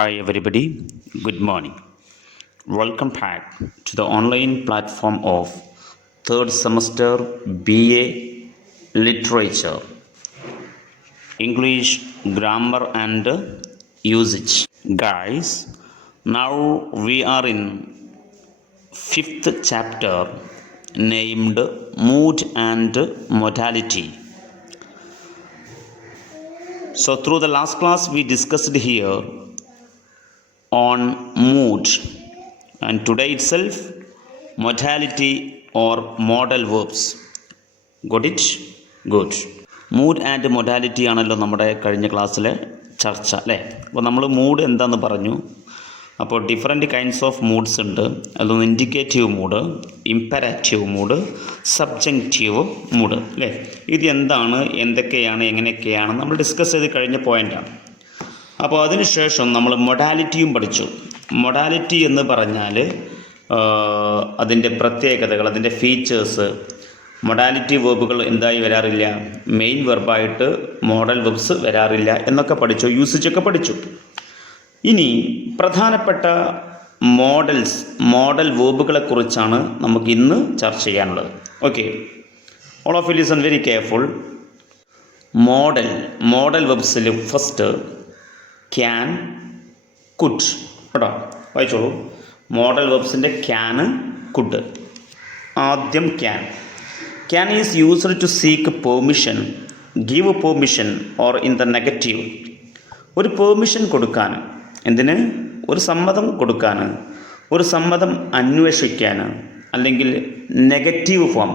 Hi everybody, good morning. Welcome back to the online platform of third semester BA Literature, English Grammar and Usage. Guys, now we are in fifth chapter named Mood and Modality. So through the last class we discussed here on mood, and today itself modality or modal verbs. Got it? Good. Mood and modality ആണല്ലോ നമ്മുടെ കഴിഞ്ഞ ക്ലാസ്സിലെ ചർച്ച അല്ലേ. അപ്പോൾ നമ്മൾ mood എന്താണെന്ന് പറഞ്ഞു. അപ്പോൾ ഡിഫറെൻറ്റ് കൈൻഡ്സ് ഓഫ് മൂഡ്സ് ഉണ്ട്. അതൊന്ന് ഇൻഡിക്കേറ്റീവ് മൂഡ്, ഇമ്പരാറ്റീവ് മൂഡ്, സബ്ജങ്റ്റീവ് മൂഡ് അല്ലേ. ഇത് എന്താണ്, എന്തൊക്കെയാണ്, എങ്ങനെയൊക്കെയാണ് നമ്മൾ ഡിസ്കസ് ചെയ്ത് കഴിഞ്ഞ പോയിൻ്റാണ്. അപ്പോൾ അതിനുശേഷം നമ്മൾ മൊഡാലിറ്റിയും പഠിച്ചു. മൊഡാലിറ്റി എന്ന് പറഞ്ഞാൽ അതിൻ്റെ പ്രത്യേകതകൾ, അതിൻ്റെ ഫീച്ചേഴ്സ്. മൊഡാലിറ്റി വെർബുകൾ എന്തായി വരാറില്ല, മെയിൻ വെർബായിട്ട് മോഡൽ വെർബ്സ് വരാറില്ല എന്നൊക്കെ പഠിച്ചു, യൂസേജൊക്കെ പഠിച്ചു. ഇനി പ്രധാനപ്പെട്ട മോഡൽ വെർബുകളെക്കുറിച്ചാണ് നമുക്ക് ഇന്ന് ചർച്ച ചെയ്യാനുള്ളത്. Okay, all of you listen very careful. Model വെർബ്സിൽ ഫസ്റ്റ് ക്യാൻ, കുഡ് കേട്ടോ, വായിച്ചോളൂ. മോഡൽ വെർബ്സിൻ്റെ ക്യാന്, കുഡ്. ആദ്യം can is used to seek permission, give permission or in the negative. ഒരു പെർമിഷൻ കൊടുക്കാൻ, എന്തിന്? ഒരു സമ്മതം കൊടുക്കാൻ, ഒരു സമ്മതം അന്വേഷിക്കാൻ, അല്ലെങ്കിൽ നെഗറ്റീവ് ഫോം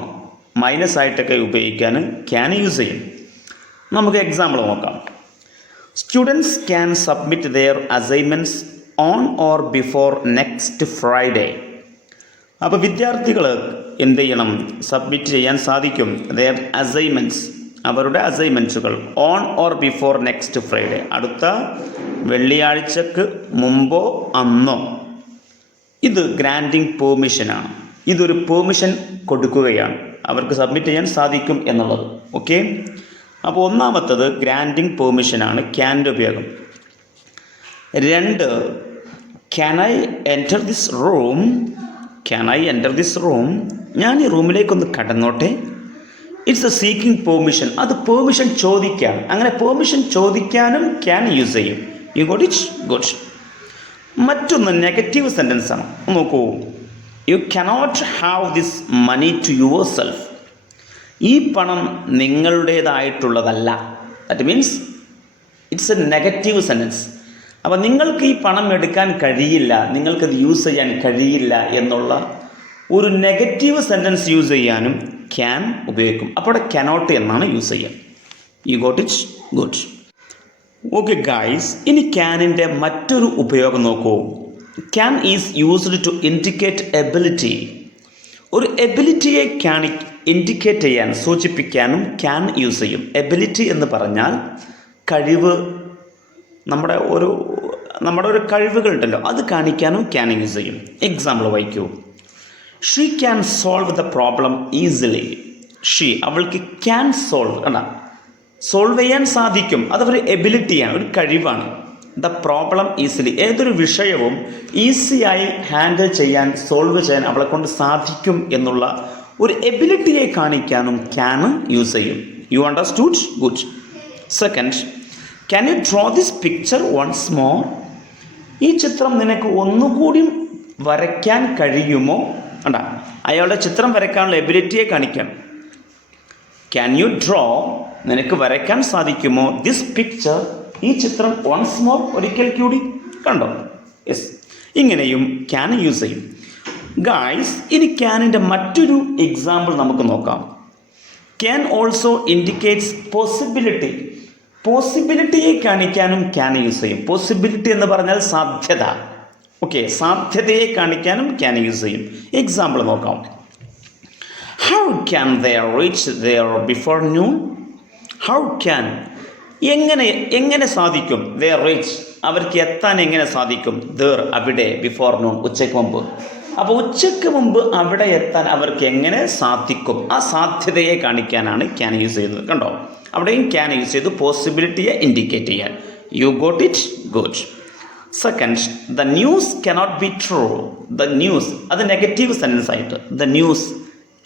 മൈനസ് ആയിട്ടൊക്കെ ഉപയോഗിക്കാൻ ക്യാൻ യൂസ് ചെയ്യും. നമുക്ക് എക്സാമ്പിൾ നോക്കാം. Students can submit their assignments on or before next Friday. അപ്പോൾ വിദ്യാർത്ഥികൾ എന്ത് ചെയ്യണം? സബ്മിറ്റ് ചെയ്യാൻ സാധിക്കും their assignments, അവരുടെ അസൈൻമെൻറ്റ്സുകൾ on or before next Friday, അടുത്ത വെള്ളിയാഴ്ചക്ക് മുമ്പോ അന്നോ. ഇത് ഗ്രാൻഡിങ് പെർമിഷനാണ്. ഇതൊരു പെർമിഷൻ കൊടുക്കുകയാണ്, അവർക്ക് സബ്മിറ്റ് ചെയ്യാൻ സാധിക്കും എന്നുള്ളത്. ഓക്കെ, അപ്പോൾ ഒന്നാമത്തത് ഗ്രാൻഡിങ് പെർമിഷനാണ് ക്യാൻ്റെ ഉപയോഗം. 2, can I enter this room, ഞാൻ ഈ റൂമിലേക്കൊന്ന് കടന്നോട്ടെ. ഇറ്റ്സ് എ സീക്കിംഗ് പെർമിഷൻ, അത് പെർമിഷൻ ചോദിക്കാൻ. അങ്ങനെ പെർമിഷൻ ചോദിക്കാനും ക്യാൻ യൂസ് ചെയ്യും. You got it? ഗുഡ്. മറ്റൊന്ന് നെഗറ്റീവ് സെൻറ്റൻസ് ആണ്. നോക്കൂ. You cannot have this money to yourself. ഈ പണം നിങ്ങളുടേതായിട്ടുള്ളതല്ല. That means it's a negative sentence. അപ്പോൾ നിങ്ങൾക്ക് ഈ പണം എടുക്കാൻ കഴിയില്ല, നിങ്ങൾക്കത് യൂസ് ചെയ്യാൻ കഴിയില്ല എന്നുള്ള ഒരു നെഗറ്റീവ് സെൻറ്റൻസ് യൂസ് ചെയ്യാനും ക്യാൻ ഉപയോഗിക്കും. അപ്പോൾ അവിടെ കനോട്ട് എന്നാണ് യൂസ് ചെയ്യുക. You got it? Good. Okay guys, ഇനി ക്യാനിൻ്റെ മറ്റൊരു ഉപയോഗം നോക്കൂ. Can is used to indicate ability. ഒരു എബിലിറ്റിയെ ഇൻഡിക്കേറ്റ് ചെയ്യാൻ, സൂചിപ്പിക്കാനും ക്യാൻ യൂസ് ചെയ്യും. എബിലിറ്റി എന്ന് പറഞ്ഞാൽ കഴിവ്, നമ്മുടെ ഒരു കഴിവുകളുണ്ടല്ലോ, അത് കാണിക്കാനും ക്യാൻ യൂസ് ചെയ്യും. എക്സാമ്പിൾ വായിക്കൂ. She can solve the problem easily. അവൾക്ക് ക്യാൻ സോൾവ് ചെയ്യാൻ സാധിക്കും. അതൊരു എബിലിറ്റിയാണ്, ഒരു കഴിവാണ്. ദ പ്രോബ്ലം ഈസിലി, ഏതൊരു വിഷയവും ഈസിയായി ഹാൻഡിൽ ചെയ്യാൻ, സോൾവ് ചെയ്യാൻ അവളെ കൊണ്ട് സാധിക്കും എന്നുള്ള ഒരു എബിലിറ്റിയെ കാണിക്കാനും ക്യാൻ യൂസ് ചെയ്യും. You understood? Good. Second, can you draw this picture once more. ഈ ചിത്രം നിനക്ക് ഒന്നുകൂടി വരയ്ക്കാൻ കഴിയുമോ? അയാളുടെ ചിത്രം വരയ്ക്കാനുള്ള എബിലിറ്റിയെ കാണിക്കണം. ക്യാൻ യു ഡ്രോ, നിനക്ക് വരയ്ക്കാൻ സാധിക്കുമോ? ദിസ് പിക്ചർ, ഈ ചിത്രം വൺസ് മോർ, ഒരിക്കൽ കൂടി. കണ്ടോ? യെസ്. ഇങ്ങനെയും ക്യാൻ യൂസ് ചെയ്യും. ഗായ്സ്, ഇനി ക്യാനിൻ്റെ മറ്റൊരു എക്സാമ്പിൾ നമുക്ക് നോക്കാം. Can also indicates possibility. പോസിബിലിറ്റിയെ കാണിക്കാനും ക്യാൻ യൂസ് ചെയ്യും. പോസിബിലിറ്റി എന്ന് പറഞ്ഞാൽ സാധ്യത. ഓക്കെ, സാധ്യതയെ കാണിക്കാനും ക്യാൻ യൂസ് ചെയ്യും. എക്സാമ്പിൾ നോക്കാം. How can they reach there before noon. How can, എങ്ങനെ സാധിക്കും? ദേ റീച്ച്, അവർക്ക് എത്താൻ എങ്ങനെ സാധിക്കും? ദർ, അവിടെ, ബിഫോർ നൂൺ, ഉച്ചയ്ക്ക് മുമ്പ്. അപ്പോൾ ഉച്ചയ്ക്ക് മുമ്പ് അവിടെ എത്താൻ അവർക്ക് എങ്ങനെ സാധിക്കും? ആ സാധ്യതയെ കാണിക്കാനാണ് ക്യാൻ യൂസ് ചെയ്യുന്നത്. കണ്ടോ? അവിടെയും ക്യാൻ യൂസ് ചെയ്ത് പോസിബിലിറ്റിയെ ഇൻഡിക്കേറ്റ് ചെയ്യാൻ. U got it? Good. Second, the news cannot be true. The news അത് നെഗറ്റീവ് സെൻറ്റൻസ് ആയിട്ട്, the news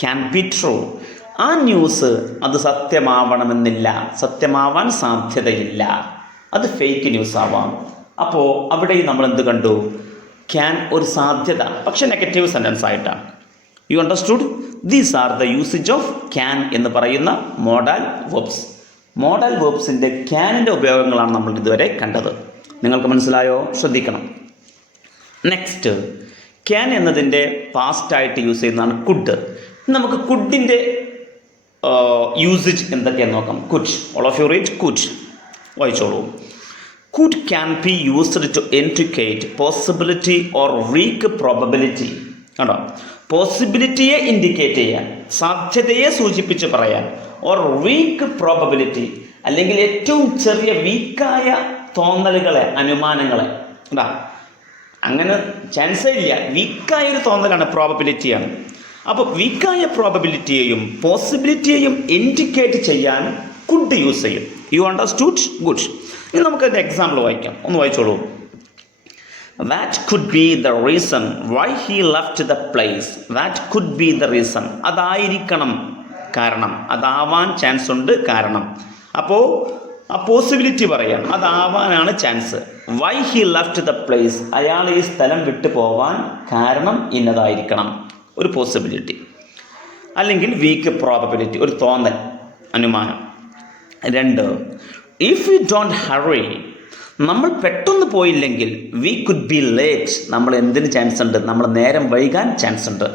can be true. ആ ന്യൂസ് അത് സത്യമാവണമെന്നില്ല, സത്യമാവാൻ സാധ്യതയില്ല, അത് ഫേക്ക് ന്യൂസ് ആവാം. അപ്പോൾ അവിടെ നമ്മൾ എന്ത് കണ്ടു? ക്യാൻ ഒരു സാധ്യത, പക്ഷെ നെഗറ്റീവ് സെൻറ്റൻസ് ആയിട്ടാണ്. You understood? These are the usage of can എന്ന് പറയുന്ന മോഡൽ വെർബ്സ്. മോഡൽ വെർബ്സിൻ്റെ ക്യാനിൻ്റെ ഉപയോഗങ്ങളാണ് നമ്മൾ ഇതുവരെ കണ്ടത്. നിങ്ങൾക്ക് മനസ്സിലായോ? ശ്രദ്ധിക്കണം. നെക്സ്റ്റ്, ക്യാൻ എന്നതിൻ്റെ പാസ്റ്റായിട്ട് യൂസ് ചെയ്യുന്നതാണ് കുഡ്. നമുക്ക് കുഡിൻ്റെ യൂസേജ് എന്തൊക്കെയാണെന്ന് നോക്കാം. Could, all of you read could, വായിച്ചോളൂ. Could can be used to indicate possibility or weak probability. കണ്ടോ? പോസിബിലിറ്റിയെ ഇൻഡിക്കേറ്റ് ചെയ്യാൻ, സാധ്യതയെ സൂചിപ്പിച്ച് പറയാൻ, ഓർ വീക്ക് പ്രോബബിലിറ്റി അല്ലെങ്കിൽ ഏറ്റവും ചെറിയ വീക്കായ തോന്നലുകളെ, അനുമാനങ്ങളെ. കണ്ടാ, അങ്ങനെ ചാൻസേ ഇല്ല, വീക്കായൊരു തോന്നലാണ്, പ്രോബബിലിറ്റിയാണ്. അപ്പോൾ വീക്കായ പ്രോബബിലിറ്റിയെയും പോസിബിലിറ്റിയെയും ഇൻഡിക്കേറ്റ് ചെയ്യാൻ കുഡ് യൂസ് ചെയ്യും. You understood? ഗുഡ്. ഇനി നമുക്കതിൻ്റെ എക്സാമ്പിൾ വായിക്കാം. ഒന്ന് വായിച്ചോളൂ. That could be the reason why he left the place. That could be the reason, അതായിരിക്കണം കാരണം, അതാവാൻ ചാൻസ് ഉണ്ട് കാരണം. അപ്പോൾ ആ പോസിബിലിറ്റി പറയാം, അതാവാനാണ് chance. Why he left the place, അയാൾ ഈ സ്ഥലം വിട്ടു പോവാൻ കാരണം ഇന്നതായിരിക്കണം, ഒരു പോസിബിലിറ്റി. അല്ലെങ്കിൽ വീക്ക് പ്രോബബിലിറ്റി, ഒരു തോന്നൽ, അനുമാനം. രണ്ട്, ഇഫ് യു ഡോണ്ട് ഹറി, നമ്മൾ പെട്ടെന്ന് പോയില്ലെങ്കിൽ വി കുഡ് ബി ലേറ്റ്, നമ്മൾ എന്തിന് ചാൻസ് ഉണ്ട്? നമ്മൾ നേരം വൈകാൻ ചാൻസ് ഉണ്ട്.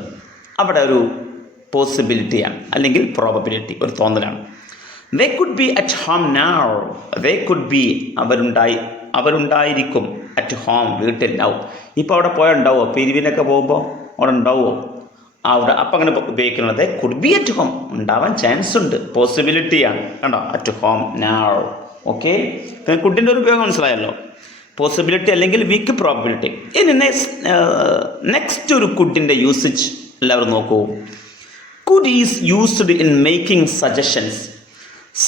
അവിടെ ഒരു പോസിബിലിറ്റിയാണ്, അല്ലെങ്കിൽ പ്രോബബിലിറ്റി, ഒരു തോന്നലാണ്. They could be at home now. They could be, അവരുണ്ടായിരിക്കും അറ്റ് ഹോം, വീട്ടിൽ. നൗ, ഇപ്പോൾ അവിടെ പോയാൽ ഉണ്ടാവുമോ? പിരിവിനൊക്കെ പോകുമ്പോൾ അവിടെ ഉണ്ടാവുമോ? അവിടെ അപ്പം അങ്ങനെ ഉപയോഗിക്കുന്നത് കുഡ് ബി അറ്റ് ഹോം, ഉണ്ടാവാൻ ചാൻസ് ഉണ്ട്, പോസിബിലിറ്റിയാണ്. കണ്ടോ? At home now. ഓക്കെ, കുഡിൻ്റെ ഒരു ഉപയോഗം മനസ്സിലായല്ലോ. പോസിബിലിറ്റി അല്ലെങ്കിൽ വീക്ക് പ്രോബിലിറ്റി. ഇനി നെക്സ്റ്റ് ഒരു കുഡിൻ്റെ യൂസേജ് എല്ലാവരും നോക്കൂ. Could is used in making suggestions.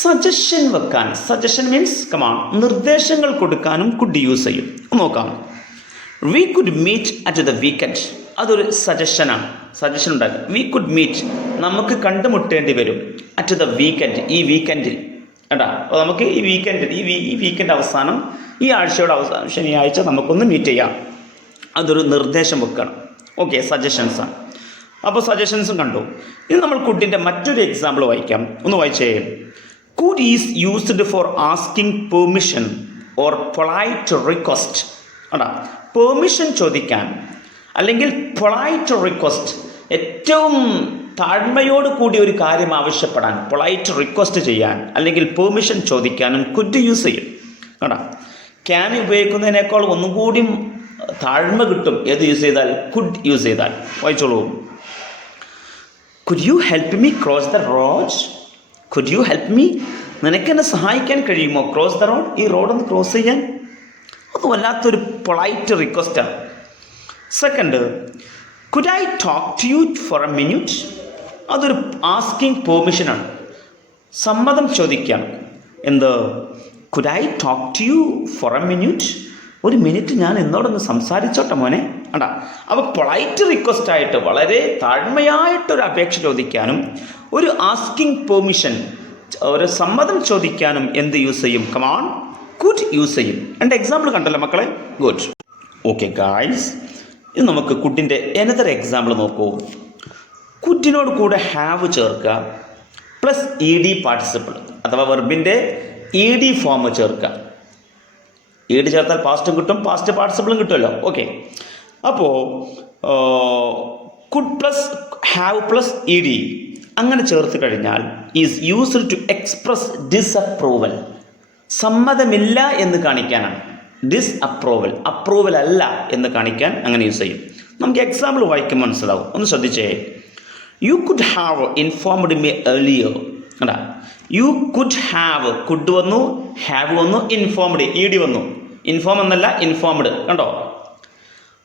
Suggestion വെക്കാൻ, സജഷൻ മീൻസ് കമാൺ, നിർദ്ദേശങ്ങൾ കൊടുക്കാനും കുഡ് യൂസ് ചെയ്യും. നോക്കാം. We could meet at the weekend, അതൊരു സജഷനാണ്, സജഷൻ ഉണ്ടാകും. വി കുഡ് മീറ്റ്, നമുക്ക് കണ്ടുമുട്ടേണ്ടി വരും. അറ്റ് ദ വീക്കെൻഡ്, ഈ വീക്കെൻഡിൽ. കേട്ടാ, അപ്പോൾ നമുക്ക് ഈ വീക്കെൻഡിൽ, ഈ വീക്കെൻഡ് അവസാനം, ഈ ആഴ്ചയുടെ അവസാനം ശനിയാഴ്ച നമുക്കൊന്ന് മീറ്റ് ചെയ്യാം. അതൊരു നിർദ്ദേശം വെക്കണം. ഓക്കെ, സജഷൻസാണ്. അപ്പോൾ സജഷൻസും കണ്ടു. ഇനി നമ്മൾ കുഡിൻ്റെ മറ്റൊരു എക്സാമ്പിൾ വായിക്കാം. ഒന്ന് വായിച്ചേ. Could is used for asking permission or polite request. കേട്ടാ, പെർമിഷൻ ചോദിക്കാൻ അല്ലെങ്കിൽ പൊളൈറ്റ് റിക്വസ്റ്റ്, ഏറ്റവും താഴ്മയോട് കൂടി ഒരു കാര്യം ആവശ്യപ്പെടാൻ, പൊളൈറ്റ് റിക്വസ്റ്റ് ചെയ്യാൻ അല്ലെങ്കിൽ പെർമിഷൻ ചോദിക്കാനും കുഡ് യൂസ് ചെയ്യും. കേട്ടോ, ക്യാൻ ഉപയോഗിക്കുന്നതിനേക്കാൾ ഒന്നും കൂടി താഴ്മ കിട്ടും ഏത് യൂസ് ചെയ്താൽ? കുഡ് യൂസ് ചെയ്താൽ. വായിച്ചോളൂ. Could you help me cross the road. Could you help me, നിനക്കെന്നെ സഹായിക്കാൻ കഴിയുമോ? ക്രോസ് ദ റോഡ്, ഈ റോഡൊന്ന് ക്രോസ് ചെയ്യാൻ. അത് വല്ലാത്തൊരു പൊളൈറ്റ് റിക്വസ്റ്റാണ്. Second, could I talk to you for a minute. അതൊരു ആസ്കിങ് പെർമിഷനാണ്, സമ്മതം ചോദിക്കാം. എന്ത്? Could I talk to you for a minute, ഒരു മിനിറ്റ് ഞാൻ എന്നോടൊന്ന് സംസാരിച്ചോട്ടെ മോനെ. അടാ, അപ്പോൾ പൊളൈറ്റ് റിക്വസ്റ്റായിട്ട് വളരെ താഴ്മയായിട്ടൊരു അപേക്ഷ ചോദിക്കാനും ഒരു ആസ്കിങ് പെർമിഷൻ, ഒരു സമ്മതം ചോദിക്കാനും എന്ത് യൂസ് ചെയ്യും? കമാൺ, കുഡ് യൂസ് ചെയ്യും. എൻ്റെ എക്സാമ്പിൾ കണ്ടല്ലോ മക്കളെ? ഗുഡ്. ഓക്കെ ഗായ്സ്, ഇത് നമുക്ക് കുഡിൻ്റെ എനദർ എക്സാമ്പിൾ നോക്കൂ. കുഡിനോട് കൂടെ ഹാവ് ചേർക്കുക, പ്ലസ് ഇ ഡി പാർട്ടിസിപ്പിൾ അഥവാ വെർബിൻ്റെ ഇ ഡി ഫോം ചേർക്കുക. ഇ ഡി ചേർത്താൽ പാസ്റ്റും കിട്ടും, പാസ്റ്റ് പാർട്ടിസിപ്പിളും കിട്ടുമല്ലോ. ഓക്കെ, അപ്പോൾ could plus have plus E D അങ്ങനെ ചേർത്ത് കഴിഞ്ഞാൽ is used to express disapproval, സമ്മതമില്ല എന്ന് കാണിക്കാനാണ്. ഡിസ്അപ്രൂവൽ, അപ്രൂവൽ അല്ല എന്ന് കാണിക്കാൻ അങ്ങനെ യൂസ് ചെയ്യും. നമുക്ക് എക്സാമ്പിൾ വായിക്കുമ്പോൾ മനസ്സിലാവും. ഒന്ന് ശ്രദ്ധിച്ചേ. U could have informed me earlier. കണ്ടാ, യു കുഡ് ഹാവ്, കുഡ് വന്നു, ഹാവ് വന്നു, ഇൻഫോംഡ് ഇ ഡി വന്നു. ഇൻഫോം എന്നല്ല, ഇൻഫോംഡ്. കണ്ടോ?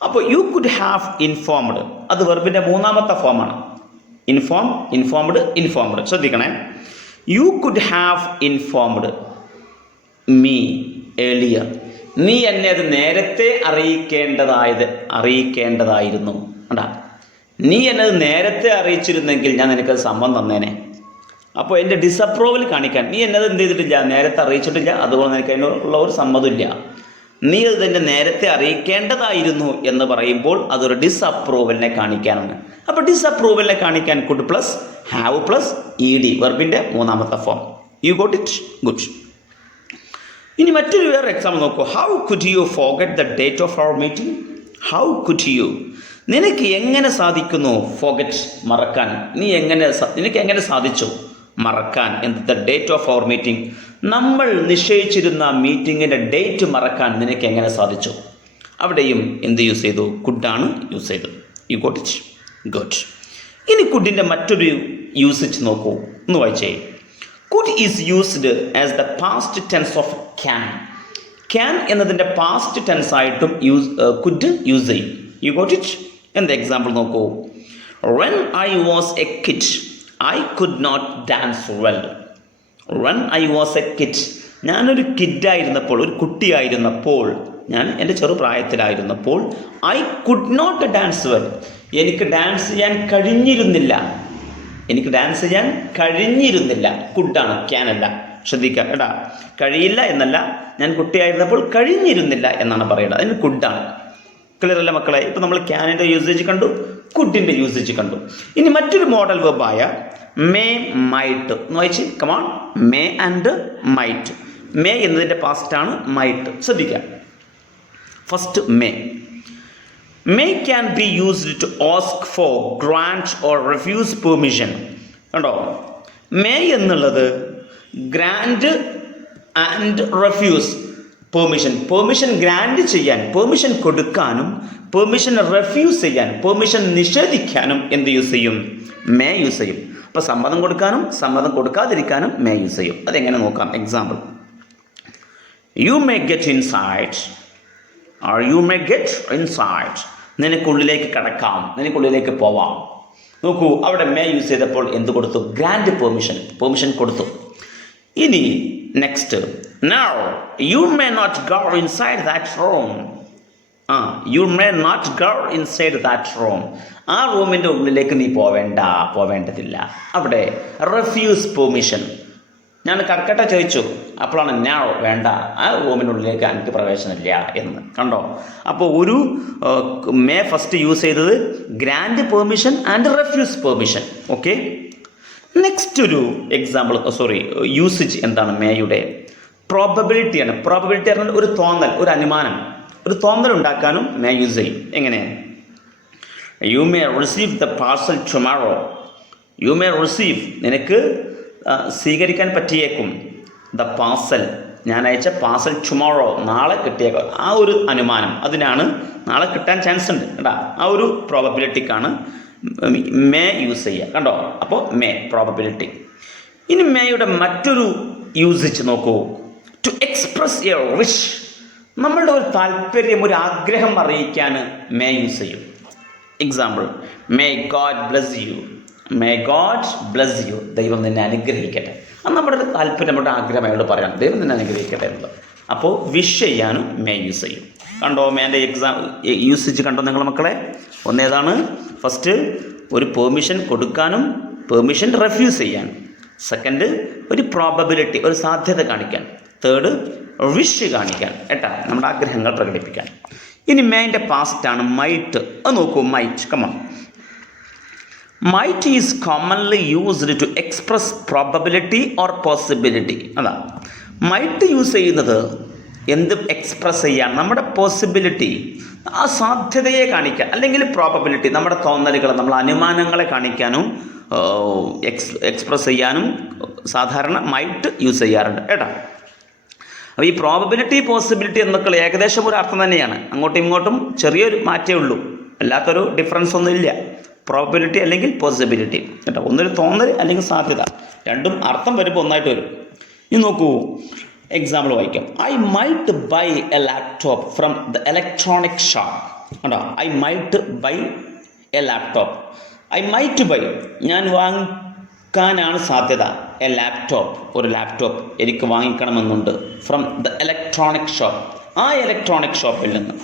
അപ്പോൾ യു കുഡ് ഹാവ് ഇൻഫോംഡ്, അത് വെർബിൻ്റെ മൂന്നാമത്തെ ഫോമാണ്. Inform, informed, informed. ശ്രദ്ധിക്കണേ. You could have informed me earlier. നീ എന്നെ അത് നേരത്തെ അറിയിക്കേണ്ടതായിരുന്നു. കണ്ടാ, നീ എന്നെ അത് നേരത്തെ അറിയിച്ചിരുന്നെങ്കിൽ ഞാൻ നിനക്കത് സമ്മതം തന്നേനെ. അപ്പോൾ എൻ്റെ ഡിസപ്രൂവൽ കാണിക്കാൻ നീ എന്നത് എന്ത് ചെയ്തിട്ടില്ല, നേരത്തെ അറിയിച്ചിട്ടില്ല, അതുകൊണ്ട് നിനക്ക് അതിനുള്ള ഒരു സമ്മതമില്ല. നീ അത് തന്നെ നേരത്തെ അറിയിക്കേണ്ടതായിരുന്നു എന്ന് പറയുമ്പോൾ അതൊരു ഡിസപ്രൂവലിനെ കാണിക്കാനാണ്. അപ്പോൾ ഡിസപ്രൂവലിനെ കാണിക്കാൻ could plus have plus ED വെർബിൻ്റെ മൂന്നാമത്തെ form. You got it? Good. ഇനി മറ്റൊരു വേറെ എക്സാമ്പിൾ നോക്കൂ. How could you forget the date of our meeting? How could you, നിനക്ക് എങ്ങനെ സാധിക്കുന്നു ഫോർഗെറ്റ്, മറക്കാൻ. നിനക്ക് എങ്ങനെ സാധിച്ചു മറക്കാൻ the date of our meeting? നമ്മൾ നിശ്ചയിച്ചിരുന്ന മീറ്റിങ്ങിൻ്റെ ഡേറ്റ് മറക്കാൻ നിനക്ക് എങ്ങനെ സാധിച്ചു? അവിടെയും എന്ത് യൂസ് ചെയ്തു? കുഡാണ് യൂസ് ചെയ്തത്. You got it? ഗുഡ്. ഇനി കുഡിൻ്റെ മറ്റൊരു യൂസേജ് നോക്കൂ, ഒന്ന് വായിച്ചേ. Could is used as the past tense of can. Can എന്നതിൻ്റെ പാസ്റ്റ് ടെൻസ് ആയിട്ടും കുഡ് യൂസ് ചെയ്യും. You got it? എന്താ എക്സാമ്പിൾ നോക്കൂ. When I was a kid I could not dance well. When I was a kid, ഞാനൊരു കിഡായിരുന്നപ്പോൾ, ഒരു കുട്ടിയായിരുന്നപ്പോൾ, ഞാൻ എൻ്റെ ചെറുപ്രായത്തിലായിരുന്നപ്പോൾ, I could not dance well, എനിക്ക് ഡാൻസ് ചെയ്യാൻ കഴിഞ്ഞിരുന്നില്ല. കുഡാണ്, ക്യാനല്ല. ശ്രദ്ധിക്കുക കേട്ടാ, കഴിയില്ല എന്നല്ല, ഞാൻ കുട്ടിയായിരുന്നപ്പോൾ കഴിഞ്ഞിരുന്നില്ല എന്നാണ് പറയുന്നത്. അതിന് കുഡാണ്. ക്ലിയർ അല്ലേ മക്കളെ? ഇപ്പോൾ നമ്മൾ ക്യാനിൻ്റെ യൂസേജ് കണ്ടു, കുഡിൻ്റെ യൂസേജ് കണ്ടു. ഇനി മറ്റൊരു മോഡൽ വെബായ മേ മൈറ്റ് എന്ന് വായിച്ച്. Come on, may and might. May എന്നതിൻ്റെ പാസ്റ്റാണ് മൈറ്റ്. ശ്രദ്ധിക്കുക. First may. May can be used to ask for grant or refuse permission. കണ്ടോ, മേ എന്നുള്ളത് grant and refuse permission grant ചെയ്യാൻ, പെർമിഷൻ കൊടുക്കാനും, പെർമിഷൻ റെഫ്യൂസ് ചെയ്യാൻ, പെർമിഷൻ നിഷേധിക്കാനും എന്ത് യൂസ് ചെയ്യും? മേ യൂസ് ചെയ്യും. അപ്പോൾ സമ്മതം കൊടുക്കാനും സമ്മതം കൊടുക്കാതിരിക്കാനും മേ യൂസ് ചെയ്യും. അതെങ്ങനെ നോക്കാം. Example, you may get inside or you may get inside. നിനക്കുള്ളിലേക്ക് കടക്കാം, നിനക്കുള്ളിലേക്ക് പോവാം. നോക്കൂ, അവിടെ മേ യൂസ് ചെയ്തപ്പോൾ എന്ത് കൊടുത്തു? ഗ്രാൻഡ് പെർമിഷൻ കൊടുത്തു. ഇനി next, now you may not go inside that room. You may not go inside that room. ആ റൂമിൻ്റെ ഉള്ളിലേക്ക് നീ പോവേണ്ടതില്ല. അവിടെ റെഫ്യൂസ് പെർമിഷൻ. ഞാൻ കർക്കട്ട ചോദിച്ചു, അപ്പോഴാണ് നൗ വേണ്ട, ആ റൂമിനുള്ളിലേക്ക് എനിക്ക് പ്രവേശനമില്ല എന്ന്. കണ്ടോ? അപ്പോൾ ഒരു മേ ഫസ്റ്റ് യൂസ് ചെയ്തത് grand permission and refuse permission. Okay, next ഒരു എക്സാമ്പിൾ, യൂസേജ് എന്താണ് മേയുടെ? പ്രോബബിലിറ്റിയാണ്. പ്രോബബിലിറ്റി പറഞ്ഞാൽ ഒരു തോന്നൽ, ഒരു അനുമാനം, ഒരു തോന്നൽ ഉണ്ടാക്കാനും മേ യൂസ് ചെയ്യും. എങ്ങനെ? You may receive the parcel tomorrow. You may receive, നിനക്ക് സ്വീകരിക്കാൻ പറ്റിയേക്കും. ദ പാർസൽ, ഞാൻ അയച്ച പാർസൽ ടുമോറോ, നാളെ കിട്ടിയേക്കും. ആ ഒരു അനുമാനം, അതിനാണ് നാളെ കിട്ടാൻ ചാൻസ് ഉണ്ട് കേട്ടോ. ആ ഒരു പ്രോബബിലിറ്റിക്കാണ് മേ യൂസ് ചെയ്യുക. കണ്ടോ? അപ്പോൾ മേ പ്രോബബിലിറ്റി. ഇനി മേയുടെ മറ്റൊരു യൂസേജ് നോക്കൂ. ടു എക്സ്പ്രസ് എ വിഷ്, നമ്മളുടെ ഒരു താല്പര്യം, ഒരു ആഗ്രഹം അറിയിക്കാൻ മേ യൂസ് ചെയ്യും. Example, may God bless you. May God bless you, ദൈവം നിന്നെ അനുഗ്രഹിക്കട്ടെ. അത് നമ്മുടെ ഒരു താല്പര്യം, നമ്മുടെ ആഗ്രഹം അയാളോട് പറയണം, ദൈവം നിന്നെ അനുഗ്രഹിക്കട്ടെ എന്നുള്ളത്. അപ്പോൾ വിഷ് ചെയ്യാനും മേ യൂസ് ചെയ്യും. കണ്ടോ മേൻ്റെ യൂസേജ് കണ്ടോ നിങ്ങൾ മക്കളെ? ഒന്നേതാണ്? ഫസ്റ്റ് ഒരു പെർമിഷൻ കൊടുക്കാനും പെർമിഷൻ റെഫ്യൂസ് ചെയ്യാനും. സെക്കൻഡ് ഒരു പ്രോബബിലിറ്റി, ഒരു സാധ്യത കാണിക്കാൻ. തേർഡ് വിഷ് കാണിക്കാൻ, ഏട്ടാ നമ്മുടെ ആഗ്രഹങ്ങൾ പ്രകടിപ്പിക്കാൻ. ഇനി മേൻ്റെ പാസ്റ്റാണ് മൈറ്റ്. അത് നോക്കൂ, might. Come on. Might is commonly used to express probability or possibility. അതാ മൈറ്റ് യൂസ് ചെയ്യുന്നത് എന്ത് എക്സ്പ്രസ് ചെയ്യാൻ? നമ്മുടെ പോസിബിലിറ്റി, ആ സാധ്യതയെ കാണിക്കാൻ, അല്ലെങ്കിൽ പ്രോബബിലിറ്റി, നമ്മുടെ തോന്നലുകൾ, നമ്മുടെ അനുമാനങ്ങളെ കാണിക്കാനും എക്സ്പ്രസ് ചെയ്യാനും സാധാരണ മൈറ്റ് യൂസ് ചെയ്യാറുണ്ട് കേട്ടോ. അപ്പോൾ ഈ പ്രോബബിലിറ്റി, പോസിബിലിറ്റി എന്നൊക്കെ ഏകദേശം ഒരു അർത്ഥം തന്നെയാണ്. അങ്ങോട്ടും ഇങ്ങോട്ടും ചെറിയൊരു മാറ്റേ ഉള്ളൂ, അല്ലാത്തൊരു ഡിഫറൻസ് ഒന്നുമില്ല. പ്രോബബിലിറ്റി അല്ലെങ്കിൽ പോസിബിലിറ്റി കേട്ടോ. ഒന്നൊരു തോന്നൽ അല്ലെങ്കിൽ സാധ്യത, രണ്ടും അർത്ഥം വരുമ്പോൾ ഒന്നായിട്ട് വരും. ഇനി നോക്കൂ, എക്സാമ്പിൾ വായിക്കാം. I might buy a laptop from the electronic shop. കേട്ടോ, I might buy a laptop. I might buy, ഞാൻ വാങ്ങിക്കാനാണ് സാധ്യത. എ ലാപ്ടോപ്പ്, ഒരു ലാപ്ടോപ്പ് എനിക്ക് വാങ്ങിക്കണമെന്നുണ്ട്. ഫ്രം ദ ഇലക്ട്രോണിക് ഷോപ്പ്, ആ ഇലക്ട്രോണിക് ഷോപ്പിൽ നിന്ന്.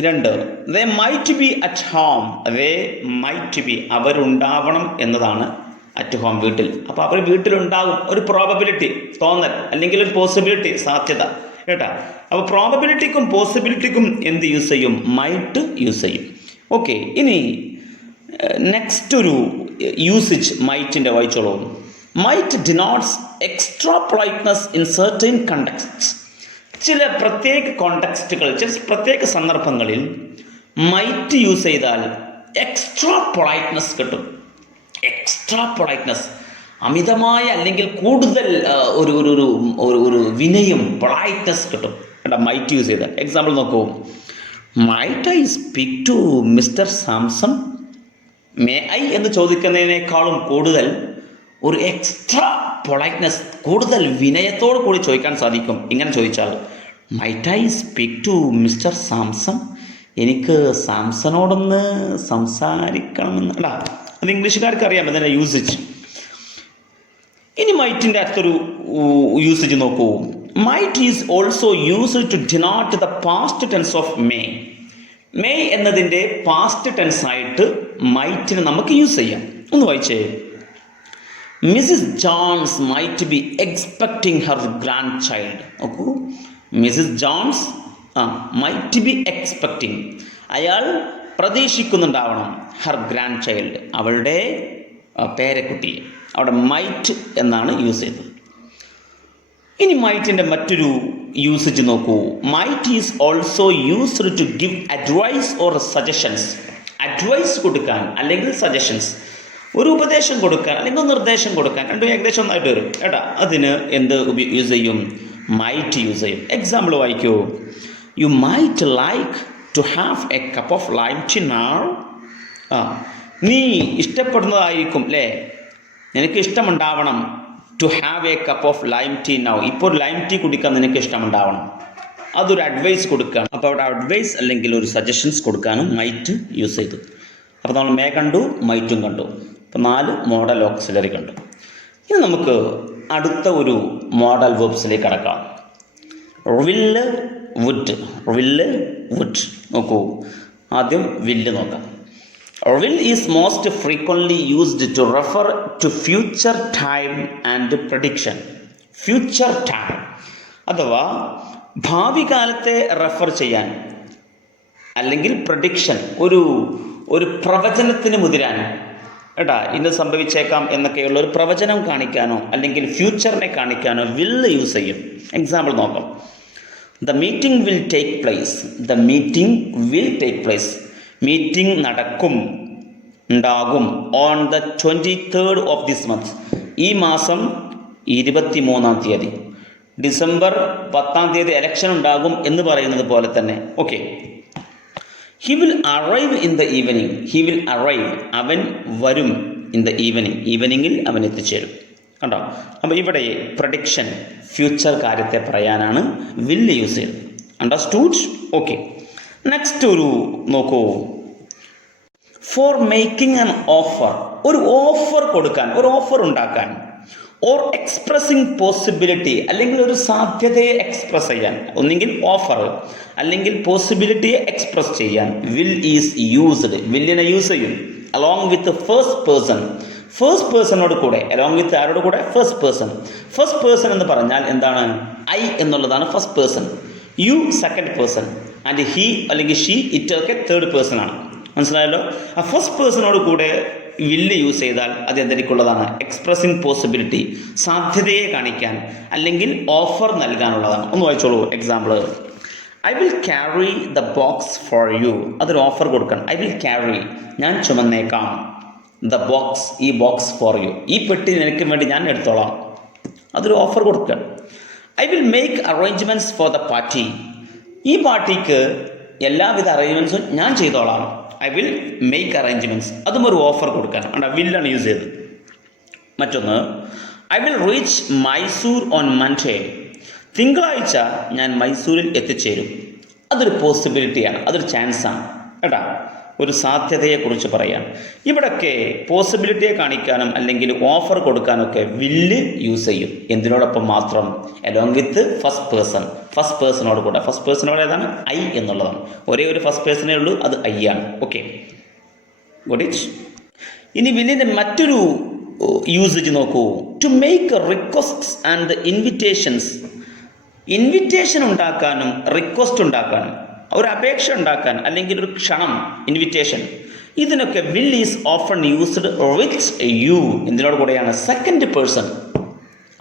2, they might be at home. they might be, അവരുണ്ടാവണം എന്നതാണ് അറ്റ് ഹോം, വീട്ടിൽ. അപ്പോൾ അവർ വീട്ടിലുണ്ടാകും, ഒരു പ്രോബബിലിറ്റി, തോന്നൽ, അല്ലെങ്കിൽ ഒരു പോസിബിലിറ്റി, സാധ്യത, കേട്ടാ. അപ്പോൾ പ്രോബബിലിറ്റിക്കും പോസിബിലിറ്റിക്കും എന്ത് യൂസ് ചെയ്യും? മൈറ്റ് യൂസ് ചെയ്യും. ഓക്കെ, ഇനി നെക്സ്റ്റ് ഒരു യൂസേജ് മൈറ്റിൻ്റെ വായിച്ചോളൂ. Might denotes extra politeness in certain contexts. ചില പ്രത്യേക കോണ്ടക്സ്റ്റുകൾ, ചില പ്രത്യേക സന്ദർഭങ്ങളിൽ മൈറ്റ് യൂസ് ചെയ്താൽ എക്സ്ട്രാ പൊളൈറ്റ്നസ് കിട്ടും. എക്സ്ട്രാ പൊളൈറ്റ്നസ്, അമിതമായ അല്ലെങ്കിൽ കൂടുതൽ ഒരു വിനയം, പൊളൈറ്റ്നസ് കിട്ടും കേട്ടോ മൈറ്റ് യൂസ് ചെയ്താൽ. എക്സാമ്പിൾ നോക്കൂ. Might I speak to mister Samson? May I എന്ന് ചോദിക്കുന്നതിനേക്കാളും കൂടുതൽ ഒരു എക്സ്ട്രാ പൊളൈറ്റ്നസ്, കൂടുതൽ വിനയത്തോടു കൂടി ചോദിക്കാൻ സാധിക്കും. ഇങ്ങനെ ചോദിച്ചാൽ might I speak to mister Samson? എനിക്ക് സാംസണോടൊന്ന് സംസാരിക്കണമെന്ന്. അല്ല, അത് ഇംഗ്ലീഷുകാർക്ക് അറിയാം അതിൻ്റെ യൂസേജ്. ഇനി മൈറ്റിൻ്റെ അടുത്തൊരു യൂസേജ് നോക്കൂ. Might is also used to denote the past tense of may. May എന്നതിൻ്റെ പാസ്റ്റ് ടെൻസ് ആയിട്ട് മൈറ്റിന് നമുക്ക് യൂസ് ചെയ്യാം. ഒന്ന് വായിച്ചേ. Mrs Jones might be expecting her grandchild. നോക്കൂ, Mrs Jones might be expecting, അയാൾ പ്രതീക്ഷിക്കുന്നുണ്ടാവണം, ഹർ ഗ്രാൻഡ് ചൈൽഡ്, അവളുടെ പേരക്കുട്ടിയെ. അവിടെ മൈറ്റ് എന്നാണ് യൂസ് ചെയ്തത്. ഇനി മൈറ്റിൻ്റെ മറ്റൊരു യൂസേജ് നോക്കൂ. Might is also used to give advice or suggestions. Advice കൊടുക്കാൻ അല്ലെങ്കിൽ സജഷൻസ്, ഒരു ഉപദേശം കൊടുക്കാൻ അല്ലെങ്കിൽ നിർദ്ദേശം കൊടുക്കാൻ, രണ്ടും ഏകദേശം ഒന്നായിട്ട് വരും കേട്ടാ. അതിന് എന്ത് യൂസ് ചെയ്യും? മൈറ്റ് യൂസ് ചെയ്യും. എക്സാമ്പിൾ വായിക്കൂ. You might like to have a cup of lime tea now. നീ ഇഷ്ടപ്പെടുന്നതായിരിക്കും അല്ലേ, നിനക്ക് ഇഷ്ടമുണ്ടാവണം. To have a cup of lime tea now, ഇപ്പോൾ ഒരു ലൈം ടീ കുടിക്കാൻ നിനക്ക് ഇഷ്ടമുണ്ടാവണം. അതൊരു അഡ്വൈസ് കൊടുക്കുകയാണ്. അപ്പോൾ അവിടെ അഡ്വൈസ് അല്ലെങ്കിൽ ഒരു സജഷൻസ് കൊടുക്കാനും മൈറ്റ് യൂസ് ചെയ്തു. അപ്പോൾ നമ്മൾ മേ കണ്ടു, മൈറ്റും കണ്ടു. അപ്പോൾ 4 മോഡൽ ഓക്സിലറി കണ്ടു. ഇനി നമുക്ക് അടുത്ത ഒരു മോഡൽ വെർബ്സിലേക്ക് കടക്കാം. വില്ല്, വുഡ്. വില്ല്, വുഡ്. നോക്കൂ, ആദ്യം വില്ല് നോക്കാം. Will is most frequently used to refer to future time and prediction. Future time അഥവാ ഭാവി കാലത്തെ റെഫർ ചെയ്യാൻ അല്ലെങ്കിൽ പ്രഡിക്ഷൻ, ഒരു പ്രവചനത്തിന് മുതിരാൻ കേട്ടാ, ഇന്ന് സംഭവിച്ചേക്കാം എന്നൊക്കെയുള്ള ഒരു പ്രവചനം കാണിക്കാനോ അല്ലെങ്കിൽ ഫ്യൂച്ചറിനെ കാണിക്കാനോ വില്ല് യൂസ് ചെയ്യും. എക്സാമ്പിൾ നോക്കാം. The meeting will take place. The meeting will take place, meeting നടക്കും, ഉണ്ടാകും. On the 23rd of this month, ഈ മാസം 23-ാം തീയതി. ഡിസംബർ 10-ാം തീയതി ഇലക്ഷൻ ഉണ്ടാകും എന്ന് പറയുന്നത് പോലെ തന്നെ. Okay. He will arrive in the evening. He will arrive, അവൻ വരും. ഇൻ ദ ഈവനിങ്, ഈവനിങ്ങിൽ അവൻ എത്തിച്ചേരും. കണ്ടോ? അപ്പോൾ ഇവിടെ പ്രഡിക്ഷൻ, ഫ്യൂച്ചർ കാര്യത്തെ പറയാനാണ് വില്ല് യൂസ് ചെയ്യുന്നത്. അണ്ടർസ്റ്റുഡ്? ഓക്കെ. നെക്സ്റ്റ് ഒരു നോക്കൂ. ഫോർ മേക്കിംഗ് ആൻ ഓഫർ, ഒരു ഓഫർ കൊടുക്കാൻ, ഒരു ഓഫർ ഉണ്ടാക്കാൻ. ഓർ എക്സ്പ്രസിങ് പോസിബിലിറ്റി, അല്ലെങ്കിൽ ഒരു സാധ്യതയെ എക്സ്പ്രസ് ചെയ്യാൻ. ഒന്നെങ്കിൽ ഓഫർ അല്ലെങ്കിൽ പോസിബിലിറ്റിയെ എക്സ്പ്രസ് ചെയ്യാൻ വിൽ ഈസ് യൂസ്ഡ്. വില്ലിനെ യൂസ് ചെയ്യും along with first person. First പേഴ്സണോട് കൂടെ, അലോങ് വിത്ത് ആരോട് കൂടെ? First person. ഫസ്റ്റ് പേഴ്സൺ എന്ന് പറഞ്ഞാൽ എന്താണ്? ഐ എന്നുള്ളതാണ് first person, you second person, and he അല്ലെങ്കിൽ ഷീ, ഇറ്റ് ഒക്കെ തേർഡ് പേഴ്സൺ ആണ്. മനസ്സിലായല്ലോ? ആ ഫസ്റ്റ് പേഴ്സണോട് കൂടെ വില്ല് യൂസ് ചെയ്താൽ അത് എന്തിനുള്ളതാണ്? എക്സ്പ്രസിങ് പോസിബിലിറ്റി, സാധ്യതയെ കാണിക്കാൻ അല്ലെങ്കിൽ ഓഫർ നൽകാനുള്ളതാണ്. ഒന്ന് വായിച്ചോളൂ. Example. I will carry the box for you. അതൊരു ഓഫർ കൊടുക്കണം. ഐ വിൽ ക്യാരി, ഞാൻ ചുമന്നേക്കാം. ദ ബോക്സ്, ഈ ബോക്സ് ഫോർ യു, ഈ പെട്ടി നിനക്ക് വേണ്ടി ഞാൻ എടുത്തോളാം. അതൊരു ഓഫർ കൊടുക്കുക. I will make arrangements for the party. ഈ പാർട്ടിക്ക് എല്ലാവിധ അറേഞ്ച്മെൻറ്റ്സും ഞാൻ ചെയ്തോളാം. ഐ വിൽ മേക്ക് അറേഞ്ച്മെൻറ്റ്സ്, അതും ഒരു ഓഫർ കൊടുക്കാൻ. അവിടെ വില്ലാണ് യൂസ് ചെയ്തത്. മറ്റൊന്ന്, I will reach Mysore on Monday. തിങ്കളാഴ്ച ഞാൻ മൈസൂരിൽ എത്തിച്ചേരും. അതൊരു പോസിബിലിറ്റിയാണ്, അതൊരു ചാൻസാണ് കേട്ടാ. ഒരു സാധ്യതയെക്കുറിച്ച് പറയാം. ഇവിടൊക്കെ പോസിബിലിറ്റിയെ കാണിക്കാനും അല്ലെങ്കിൽ ഓഫർ കൊടുക്കാനൊക്കെ വില്ല് യൂസ് ചെയ്യും. എന്തിനോടൊപ്പം മാത്രം? അലോങ് വിത്ത് ഫസ്റ്റ് പേഴ്സണോട് കൂടെ. ഫസ്റ്റ് പേഴ്സണോട് ഏതാണ്? ഐ എന്നുള്ളതാണ്. ഒരേ ഒരു ഫസ്റ്റ് പേഴ്സണേ ഉള്ളൂ, അത് ഐ ആണ്. Okay, got it. ഇനി വില്ലിൻ്റെ മറ്റൊരു യൂസേജ് നോക്കൂ. To make requests and invitations. Invitation ഉണ്ടാക്കാനും റിക്വസ്റ്റ് ഉണ്ടാക്കാനും, ഒരു അപേക്ഷ ഉണ്ടാക്കാൻ അല്ലെങ്കിൽ ഒരു ക്ഷണം, ഇൻവിറ്റേഷൻ, ഇതിനൊക്കെ will is often used with you. എന്തിനോട് കൂടെയാണ്? സെക്കൻഡ് പേഴ്സൺ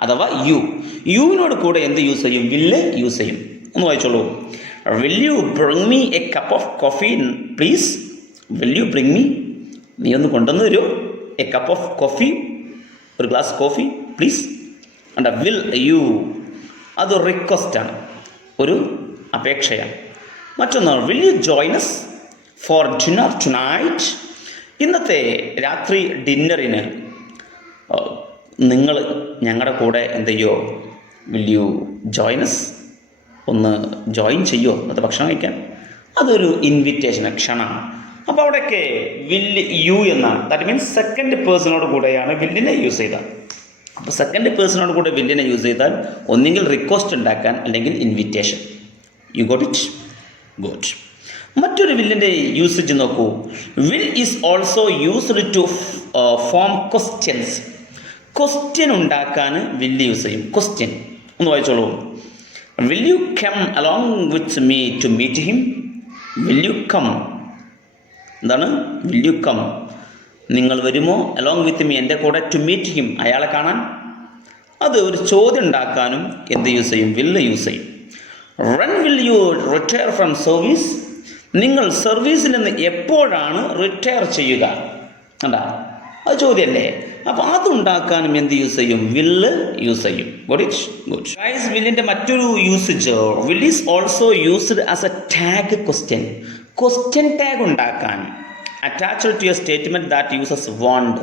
അഥവാ യു. യുവിനോട് കൂടെ എന്ത് യൂസ് ചെയ്യും? വില്ല് യൂസ് ചെയ്യും. ഒന്ന് വായിച്ചോളൂ. Will you bring me a cup of coffee please? Will you bring me? നീ ഒന്ന് കൊണ്ടുവന്ന് തരൂ. എ കപ്പ് ഓഫ് കോഫി, ഒരു ഗ്ലാസ് കോഫി പ്ലീസ്. അണ്ട വിൽ യു, അത് റിക്വസ്റ്റാണ്, ഒരു അപേക്ഷയാണ്. മറ്റൊന്ന്, will you join us for dinner tonight? ഇന്നത്തെ രാത്രി ഡിന്നറിന് നിങ്ങൾ ഞങ്ങളുടെ കൂടെ എന്ത് ചെയ്യോ? Will you join us? ഒന്ന് ജോയിൻ ചെയ്യുമോ ഇന്നത്തെ ഭക്ഷണം കഴിക്കാൻ? അതൊരു ഇൻവിറ്റേഷൻ, ക്ഷണമാണ്. അപ്പോൾ അവിടെയൊക്കെ വിൽ യു എന്നാണ്. ദാറ്റ് മീൻസ് സെക്കൻഡ് പേഴ്സണോട് കൂടെയാണ് വില്ലിനെ യൂസ് ചെയ്തത്. അപ്പോൾ സെക്കൻഡ് പേഴ്സണോട് കൂടെ വില്ലിനെ യൂസ് ചെയ്താൽ ഒന്നെങ്കിൽ റിക്വസ്റ്റ് ഉണ്ടാക്കാൻ അല്ലെങ്കിൽ invitation. You got it? Good. മറ്റൊരു വില്ലിൻ്റെ യൂസേജ് നോക്കൂ. Will is also used to form questions. Question ഉണ്ടാക്കാൻ വില്ല് യൂസ് ചെയ്യും. ക്വസ്റ്റ്യൻ ഒന്ന് വായിച്ചോളൂ. Will you come along with me to meet him? Will you come എന്താണ്? വിൽ യു കം, നിങ്ങൾ വരുമോ? അലോങ് വിത്ത് മീ, എൻ്റെ കൂടെ, ടു മീറ്റ് ഹിം, അയാളെ കാണാൻ. അത് ഒരു ചോദ്യം ഉണ്ടാക്കാനും എന്ത് യൂസ് ചെയ്യും? വില്ല് യൂസ് ചെയ്യും. When will you retire from service? നിങ്ങൾ സർവീസിൽ നിന്ന് എപ്പോഴാണ് റിട്ടയർ ചെയ്യുക? കണ്ടാ, അത് ചോദ്യമല്ലേ. അപ്പോൾ അതുണ്ടാക്കാനും എന്ത് യൂസ് ചെയ്യും? വില്ല് യൂസ് ചെയ്യും. Got it? ഗുഡ്. ഗൈസ്, വില്ലിൻ്റെ മറ്റൊരു usage, will is also used as a tag question. Question tag ഉണ്ടാക്കാൻ attached to a statement that uses want.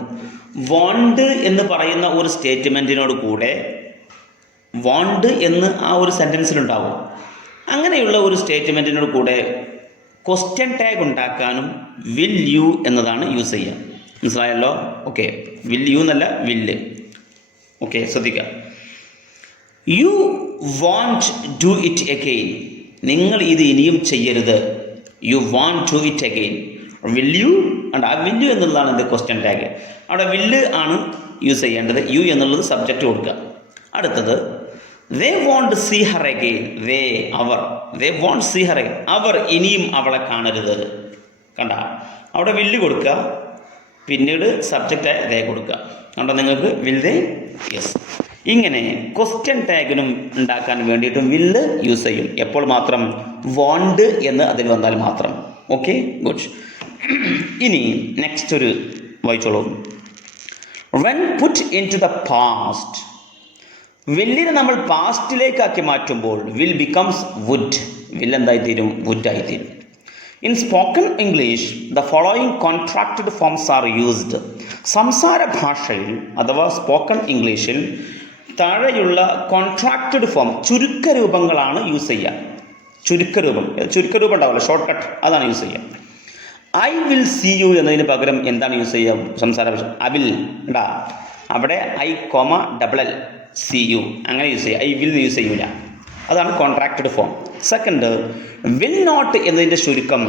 Want എന്ന് പറയുന്ന ഒരു സ്റ്റേറ്റ്മെൻറ്റിനോട് കൂടെ വാണ്ട് എന്ന് ആ ഒരു സെൻറ്റൻസിലുണ്ടാവും. അങ്ങനെയുള്ള ഒരു സ്റ്റേറ്റ്മെൻറ്റിനോട് കൂടെ ക്വസ്റ്റ്യൻ ടാഗ് ഉണ്ടാക്കാനും വിൽ യു എന്നതാണ് യൂസ് ചെയ്യുക. മനസ്സിലായല്ലോ? ഓക്കെ, വിൽ യു എന്നല്ല, വില്ല്. ഓക്കെ, ശ്രദ്ധിക്കുക. You want do it again. നിങ്ങൾ ഇത് ഇനിയും ചെയ്യരുത്. You want do it again. Will you ഉണ്ട്. ആ വില്ല് എന്നുള്ളതാണ് എന്ത്? Question tag. അവിടെ വില്ല് ആണ് യൂസ് ചെയ്യേണ്ടത്. യു എന്നുള്ളത് സബ്ജക്റ്റ് കൊടുക്കുക. അടുത്തത്, ദേ won't see Har again. They, our. They won't see Har again, അവർ ഇനിയും അവളെ കാണരുത്. കണ്ട, അവിടെ വില്ല് കൊടുക്കുക, പിന്നീട് സബ്ജക്റ്റ് ദേ കൊടുക്കുക. കണ്ടോ നിങ്ങൾക്ക്? Will they? യെസ്. ഇങ്ങനെ ക്വസ്റ്റ്യൻ ടാഗിനും ഉണ്ടാക്കാൻ വേണ്ടിയിട്ടും വില്ല് യൂസ് ചെയ്യും. എപ്പോൾ മാത്രം? വാണ്ട് എന്ന് അതിൽ വന്നാൽ മാത്രം. Okay, good. ഇനി നെക്സ്റ്റ് ഒരു വായിച്ചോളൂ. When put into the past. വില്ലിനെ നമ്മൾ പാസ്റ്റിലേക്കാക്കി മാറ്റുമ്പോൾ വിൽ ബിക്കംസ് വുഡ്. വില്ല് എന്തായിത്തീരും? വുഡ് ആയിത്തീരും. In spoken English the following contracted forms are used. സംസാര ഭാഷയിൽ അഥവാ സ്പോക്കൺ ഇംഗ്ലീഷിൽ താഴെയുള്ള കോൺട്രാക്റ്റഡ് ഫോം, ചുരുക്കരൂപങ്ങളാണ് യൂസ് ചെയ്യുക. ചുരുക്കരൂപം ഉണ്ടാവില്ല, ഷോർട്ട് കട്ട്, അതാണ് യൂസ് ചെയ്യുക. ഐ വിൽ സീ യു എന്നതിന് പകരം എന്താണ് യൂസ് ചെയ്യുക? സംസാര ഭാഷ ഐ വിൽ ഉണ്ടാ, അവിടെ I comma double L see you അങ്ങനെ യൂസ് ചെയ്യുക. ഐ വിൽ യൂസ് ചെയ്യൂല, അതാണ് contracted form. Second, will not എന്നതിൻ്റെ ചുരുക്കം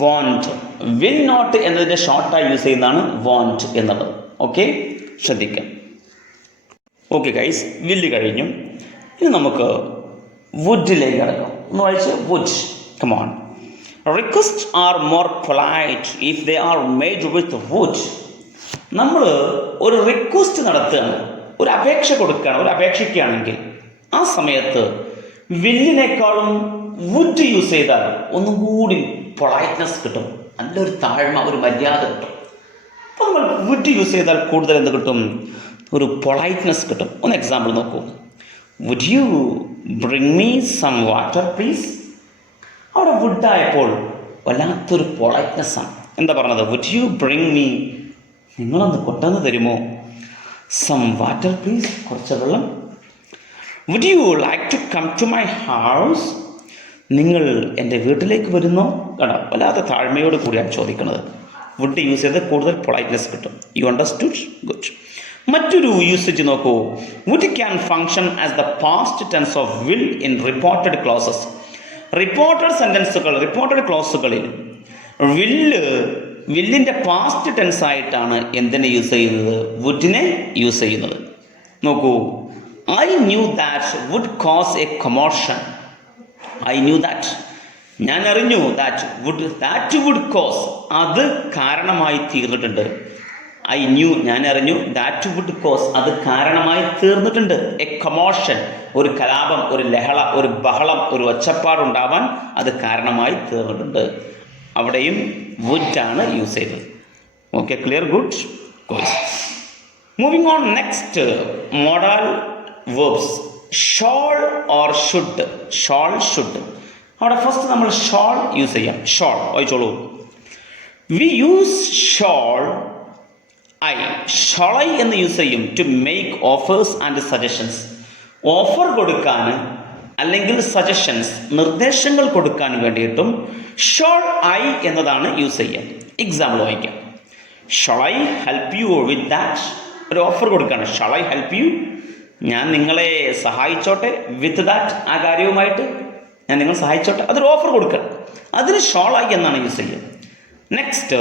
വോണ്ട്. വിൽ നോട്ട് എന്നതിൻ്റെ ഷോർട്ടായി യൂസ് ചെയ്യുന്നതാണ് വോണ്ട് എന്നുള്ളത്. ഓക്കെ, ശ്രദ്ധിക്കാം. ഓക്കെ ഗൈസ്, വില്ല് കഴിഞ്ഞു. ഇനി നമുക്ക് വുഡിലേക്ക് കിടക്കാം. ഒന്ന് വായിച്ച്. Would, come on. Request are more polite if they are made with would. നമ്മൾ ഒരു റിക്വസ്റ്റ് നടത്തുകയാണ്, ഒരു അപേക്ഷ കൊടുക്കുകയാണ്, ഒരു അപേക്ഷിക്കുകയാണെങ്കിൽ ആ സമയത്ത് വില്ലിനേക്കാളും വുഡ് യൂസ് ചെയ്താൽ ഒന്നും കൂടി പൊളൈറ്റ്നെസ് കിട്ടും, നല്ലൊരു താഴ്മ, ഒരു മര്യാദ കിട്ടും. അപ്പോൾ നമ്മൾ വുഡ് യൂസ് ചെയ്താൽ കൂടുതൽ എന്ത് കിട്ടും? ഒരു പൊളൈറ്റ്നെസ് കിട്ടും. ഒന്ന് എക്സാമ്പിൾ നോക്കൂ. Would you bring me some water please? അവിടെ വുഡായപ്പോൾ വല്ലാത്തൊരു പൊളൈറ്റ്നെസ്സാണ്. എന്താ പറഞ്ഞത്? വുഡ് യു ബ്രിങ് മീ, നിങ്ങളൊന്ന് കൊണ്ടുവന്ന് തരുമോ? സം വാട്ടർ പ്ലീസ്, കുറച്ച് വെള്ളം. Would you like to come to my house? നിങ്ങൾ എൻ്റെ വീട്ടിലേക്ക് വരുന്നോ? കേട്ടോ, വല്ലാത്ത താഴ്മയോട് കൂടിയാണ് ചോദിക്കുന്നത്. വുഡ് യൂസ് ചെയ്ത് കൂടുതൽ പൊളൈറ്റ്നെസ് കിട്ടും. You understood? ഗുഡ്. മറ്റൊരു യൂസേജ് നോക്കൂ. Would can function as the past tense of will in reported clauses. Reported ക്ലോസുകളിൽ വില്ലിൻ്റെ പാസ്റ്റ് ടെൻസ് ആയിട്ടാണ് എന്തിനെ യൂസ് ചെയ്യുന്നത്? വുഡിനെ യൂസ് ചെയ്യുന്നത്. നോക്കൂ, I knew that would cause a commotion. I knew that, ഞാൻ അറിഞ്ഞു. ദാറ്റ് വുഡ് കോസ്, അത് കാരണമായി തീർന്നിട്ടുണ്ട്. ഐ ന്യൂ, ഞാൻ അറിഞ്ഞു. ദാറ്റ് വുഡ് കോസ്, അത് കാരണമായി തീർന്നിട്ടുണ്ട്. എ കൊമോഷൻ, ഒരു കലാപം, ഒരു ലഹള, ഒരു ബഹളം, ഒരു ഒച്ചപ്പാടുണ്ടാവാൻ അത് കാരണമായി തീർന്നിട്ടുണ്ട്. അവിടെയും വുഡാണ് യൂസ് ചെയ്തത്. Okay, clear? Good. Course. Moving on, next modal verbs. Shall or should. Shall, should. അവിടെ ഫസ്റ്റ് നമ്മൾ ഷോൾ യൂസ് ചെയ്യാം. ഷോൾ വായിച്ചോളൂ. വി യൂസ് ഷോൾ ഷോളൈ എന്ന് യൂസ് ചെയ്യും to make offers and suggestions. Offer കൊടുക്കാൻ അല്ലെങ്കിൽ സജഷൻസ്, നിർദ്ദേശങ്ങൾ കൊടുക്കാൻ വേണ്ടിയിട്ടും ഷോൾ ഐ എന്നതാണ് യൂസ് ചെയ്യുക. എക്സാമ്പിൾ വായിക്കാം. Shall I help you with that. ഒരു ഓഫർ കൊടുക്കുകയാണ്. ഷോൾ ഐ ഹെൽപ്പ് യു, ഞാൻ നിങ്ങളെ സഹായിച്ചോട്ടെ. വിത്ത് ദാറ്റ്, ആ കാര്യവുമായിട്ട് ഞാൻ നിങ്ങളെ സഹായിച്ചോട്ടെ. അതൊരു ഓഫർ കൊടുക്കുക. അതിന് ഷോൾ ഐ എന്നാണ് യൂസ് ചെയ്യുക. Next,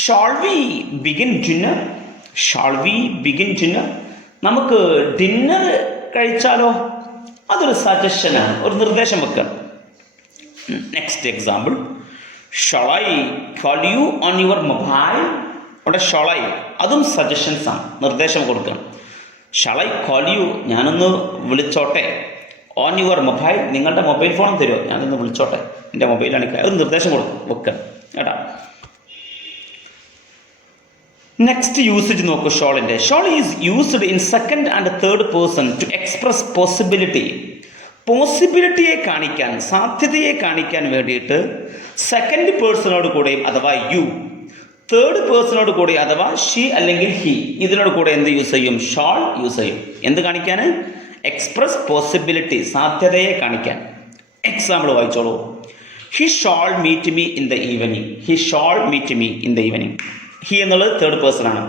shall we begin dinner. Shall we begin dinner, നമുക്ക് ഡിന്നർ കഴിച്ചാലോ? അതൊരു സജഷനാണ്, ഒരു നിർദ്ദേശം വെക്കുക. Next example, shawl I call you on your mobile. അവിടെ ഷാൾ ഐ, അതും സജഷൻസ് ആണ്, നിർദ്ദേശം കൊടുക്കണം. ഷാൾ ഐ കോൾ യു, ഞാനൊന്ന് വിളിച്ചോട്ടെ. ഓൺ യുവർ മൊബൈൽ, നിങ്ങളുടെ മൊബൈൽ ഫോൺ തരുമോ, ഞാനൊന്ന് വിളിച്ചോട്ടെ, എൻ്റെ മൊബൈലാണ്. ഒരു നിർദ്ദേശം വെക്കുക കേട്ടോ. നെക്സ്റ്റ് യൂസേജ് നോക്കൂ ഷോളിൻ്റെ. Shall is used in second and third person to express possibility. പോസിബിലിറ്റിയെ കാണിക്കാൻ, സാധ്യതയെ കാണിക്കാൻ വേണ്ടിയിട്ട് സെക്കൻഡ് പേഴ്സണോട് കൂടെയും അഥവാ യു, തേർഡ് പേഴ്സണോട് കൂടി അഥവാ ഷീ അല്ലെങ്കിൽ ഹി, ഇതിനോട് കൂടെ എന്ത് യൂസ് ചെയ്യും? ഷാൾ യൂസ് ചെയ്യും. എന്ത് കാണിക്കാൻ? എക്സ്പ്രസ് പോസിബിലിറ്റി, സാധ്യതയെ കാണിക്കാൻ. എക്സാമ്പിൾ വായിച്ചോളൂ. He shall meet me in the evening. He shall meet me in the evening. He എന്നുള്ളത് തേർഡ് പേഴ്സൺ ആണ്.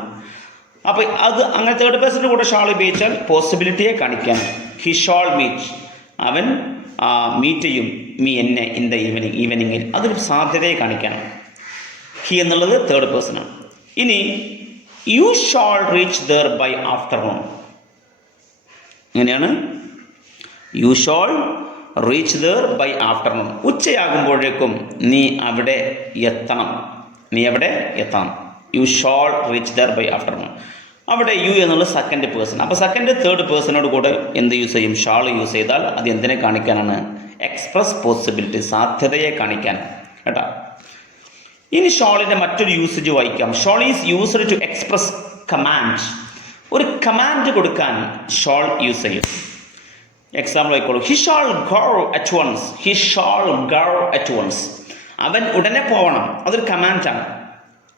അപ്പോൾ അത് അങ്ങനെ തേർഡ് പേഴ്സണിൻ്റെ കൂടെ ഷാൾ ഉപയോഗിച്ചാൽ പോസിബിലിറ്റിയെ കാണിക്കാൻ. ഹി ഷാൾ മീറ്റ്, അവൻ മീറ്റ് ചെയ്യും മീ, എന്നെ, ഇൻ ദ ഈവനിങ്, ഈവനിങ്ങിൽ. അതൊരു സാധ്യതയെ കാണിക്കാനാണ്. ഹി എന്നുള്ളത് തേർഡ് പേഴ്സൺ ആണ്. ഇനി you shall reach there by afternoon. എങ്ങനെയാണ്? You shall reach there by afternoon. ഉച്ചയാകുമ്പോഴേക്കും നീ അവിടെ എത്തണം. നീ അവിടെ എത്തണം. You shall reach there by afternoon. അവിടെ യു എന്നുള്ളത് സെക്കൻഡ് പേഴ്സൺ. അപ്പോൾ സെക്കൻഡ് തേർഡ് പേഴ്സണോട് കൂടെ എന്ത് യൂസ് ചെയ്യും? ഷാൾ യൂസ് ചെയ്താൽ അത് എന്തിനെ കാണിക്കാനാണ്? എക്സ്പ്രസ് പോസിബിലിറ്റി, സാധ്യതയെ കാണിക്കാൻ കേട്ടോ. ഇനി ഷാളിൻ്റെ മറ്റൊരു യൂസേജ് വായിക്കാം. Shall is used to express command. ഒരു കമാൻഡ് കൊടുക്കാൻ ഷാൾ യൂസ് ചെയ്യും. എക്സാമ്പിൾ ആയിക്കോളൂ. He shall go at once. He shall go at once. അവൻ ഉടനെ പോകണം. അതൊരു കമാൻഡാണ്.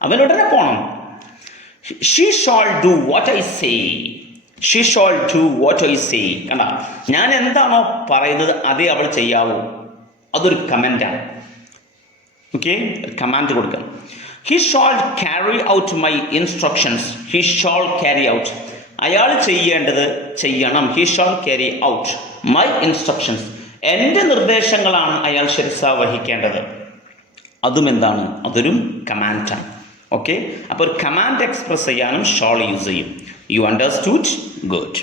അവൻ ഉടനെ പോകണം. She shall do what I say. She shall do what I say. കണ്ട, ഞാൻ എന്താണോ പറയുന്നത് അതേ അവൾ ചെയ്യാവൂ. അതൊരു കമൻറ്റാണ്. ഓക്കെ, കമാൻഡ് കൊടുക്കാം. He shall carry out my instructions. He shall carry out, അയാൾ ചെയ്യേണ്ടത് ചെയ്യണം. He shall carry out my instructions, എൻ്റെ നിർദ്ദേശങ്ങളാണ് അയാൾ ശിരസ വഹിക്കേണ്ടത്. അതും എന്താണ്? അതൊരു കമാൻഡാണ്. ഓക്കെ, അപ്പോൾ ഒരു കമാൻഡ് എക്സ്പ്രസ് ചെയ്യാനും ഷാൾ യൂസ് ചെയ്യും. You understood? ഗുഡ്.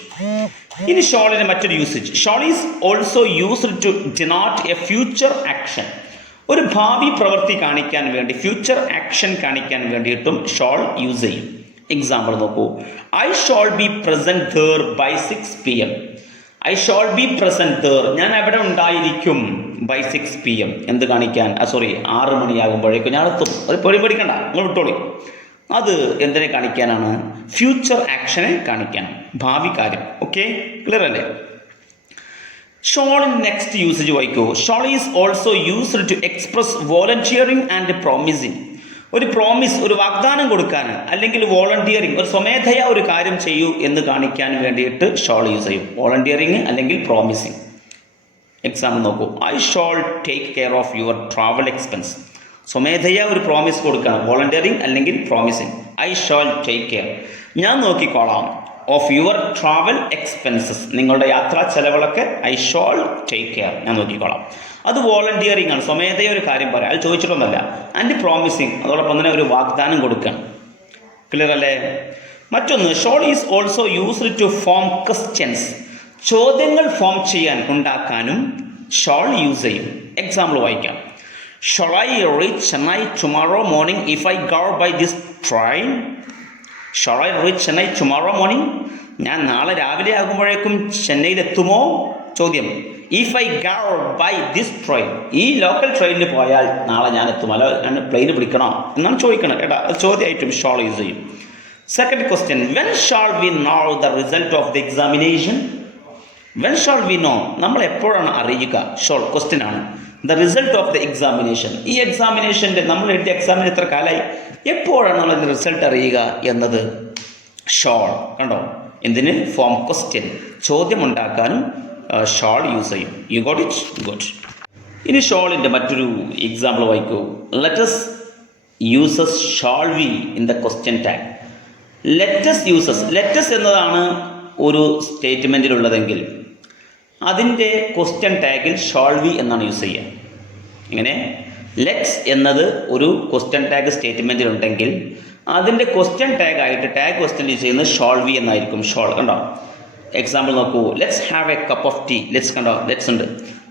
ഇനി ഷാളിൻ്റെ മറ്റൊരു usage. Shall is also used to denote a future action. ഒരു ഭാവി പ്രവൃത്തി കാണിക്കാൻ വേണ്ടി, ഫ്യൂച്ചർ ആക്ഷൻ കാണിക്കാൻ വേണ്ടിയിട്ടും ഷാൾ യൂസ് ചെയ്യും. എക്സാമ്പിൾ നോക്കൂ. I shall be present there by 6 PM. I shall be present there, ഞാൻ അവിടെ ഉണ്ടായിരിക്കും. ബൈ 6 PM എന്ത് കാണിക്കാൻ? 6 മണിയാകുമ്പോഴേക്കും ഞാൻ എത്തും. അത് പേടിക്കണ്ട, നിങ്ങൾ വിട്ടോളി. അത് എന്തിനെ കാണിക്കാനാണ്? ഫ്യൂച്ചർ ആക്ഷനെ കാണിക്കാൻ, ഭാവി കാര്യം. ഓക്കെ, ക്ലിയർ അല്ലേ? ഷാളിൻ നെക്സ്റ്റ് യൂസേജ് വായിക്കൂ. Shall is also used to express volunteering and promising. ഒരു പ്രോമിസ്, ഒരു വാഗ്ദാനം കൊടുക്കാൻ, അല്ലെങ്കിൽ വോളണ്ടിയറിങ്, ഒരു സ്വമേധയാ ഒരു കാര്യം ചെയ്യൂ എന്ന് കാണിക്കാൻ വേണ്ടിയിട്ട് ഷാൾ യൂസ് ചെയ്യും. വോളണ്ടിയറിങ് അല്ലെങ്കിൽ പ്രോമിസിങ്. എക്സാമ്പിൾ നോക്കൂ. I shawl take care of your travel expense. സ്വമേധയാ ഒരു പ്രോമിസ് കൊടുക്കണം, വോളണ്ടിയറിങ് അല്ലെങ്കിൽ promising. I shawl take care, ഞാൻ നോക്കിക്കോളാം. ഓഫ് യുവർ ട്രാവൽ എക്സ്പെൻസസ്, നിങ്ങളുടെ യാത്രാ ചെലവുകളൊക്കെ ഐ ഷോൾ ടേക്ക് കെയർ, ഞാൻ നോക്കിക്കോളാം. അത് വോളണ്ടിയറിങ് ആണ്, സ്വമേധയാ ഒരു കാര്യം പറയാം, അത് ചോദിച്ചിട്ടൊന്നുമല്ല. ആൻഡ് പ്രോമിസിങ്, അതോടൊപ്പം തന്നെ ഒരു വാഗ്ദാനം കൊടുക്കണം. ക്ലിയർ അല്ലേ? മറ്റൊന്ന്, shall is also used to form questions. ചോദ്യങ്ങൾ ഫോം ചെയ്യാൻ, ഉണ്ടാക്കാനും ഷോൾ യൂസ് ചെയ്യും. എക്സാമ്പിൾ വായിക്കാം. Shall I reach Chennai tomorrow morning if I go by this train? Shall I reach Chennai tomorrow morning, ഞാൻ നാളെ രാവിലെ ആകുമ്പോഴേക്കും ചെന്നൈയിലെത്തുമോ? ചോദ്യം. If I go by this train, ഈ ലോക്കൽ ട്രെയിനിൽ പോയാൽ നാളെ ഞാൻ എത്തും, അല്ല ഞാൻ പ്ലെയിന് പിടിക്കണോ എന്നാണ് ചോദിക്കണം കേട്ടോ. അത് ചോദ്യമായിട്ടും ഷോൾ യൂസ് ചെയ്യും. Second question, when shall we know the result of the examination? When shall we know, നമ്മൾ എപ്പോഴാണ് അറിയുക? ഷോൾ ക്വസ്റ്റ്യൻ ആണ്. The result of the examination, ഈ എക്സാമിനേഷൻ്റെ നമ്മൾ എഴുതിയ എക്സാമിന് എത്ര കാലമായി, എപ്പോഴാണ് നമ്മൾ അതിൻ്റെ റിസൾട്ട് അറിയുക എന്നത് ഷോൾ. കണ്ടോ, എന്തിന്? ഫോം ക്വസ്റ്റ്യൻ, ചോദ്യം ഉണ്ടാക്കാനും ഷോൾ യൂസ് ചെയ്യും. You got it? ഗുഡ്. ഇനി ഷോളിൻ്റെ മറ്റൊരു എക്സാമ്പിൾ വായിക്കൂ. Let's uses shall we in the question tag. Let's uses, let's എന്നതാണ് ഒരു സ്റ്റേറ്റ്മെൻറ്റിലുള്ളതെങ്കിൽ അതിൻ്റെ ക്വസ്റ്റ്യൻ ടാഗിൽ ഷാൾ വി എന്നാണ് യൂസ് ചെയ്യുക. ഇങ്ങനെ ലെറ്റ്സ് എന്നത് ഒരു ക്വസ്റ്റ്യൻ ടാഗ് സ്റ്റേറ്റ്മെൻറ്റിലുണ്ടെങ്കിൽ അതിൻ്റെ ക്വസ്റ്റ്യൻ ടാഗ് ആയിട്ട് ടാഗ് ക്വസ്റ്റ്യൻ യൂസ് ചെയ്യുന്നത് ഷാൾ വി എന്നായിരിക്കും. ഷോൾ, കണ്ടോ? എക്സാമ്പിൾ നോക്കൂ. Let's have a cup of tea. Let's, കണ്ടോ, ലെറ്റ്സ് ഉണ്ട്.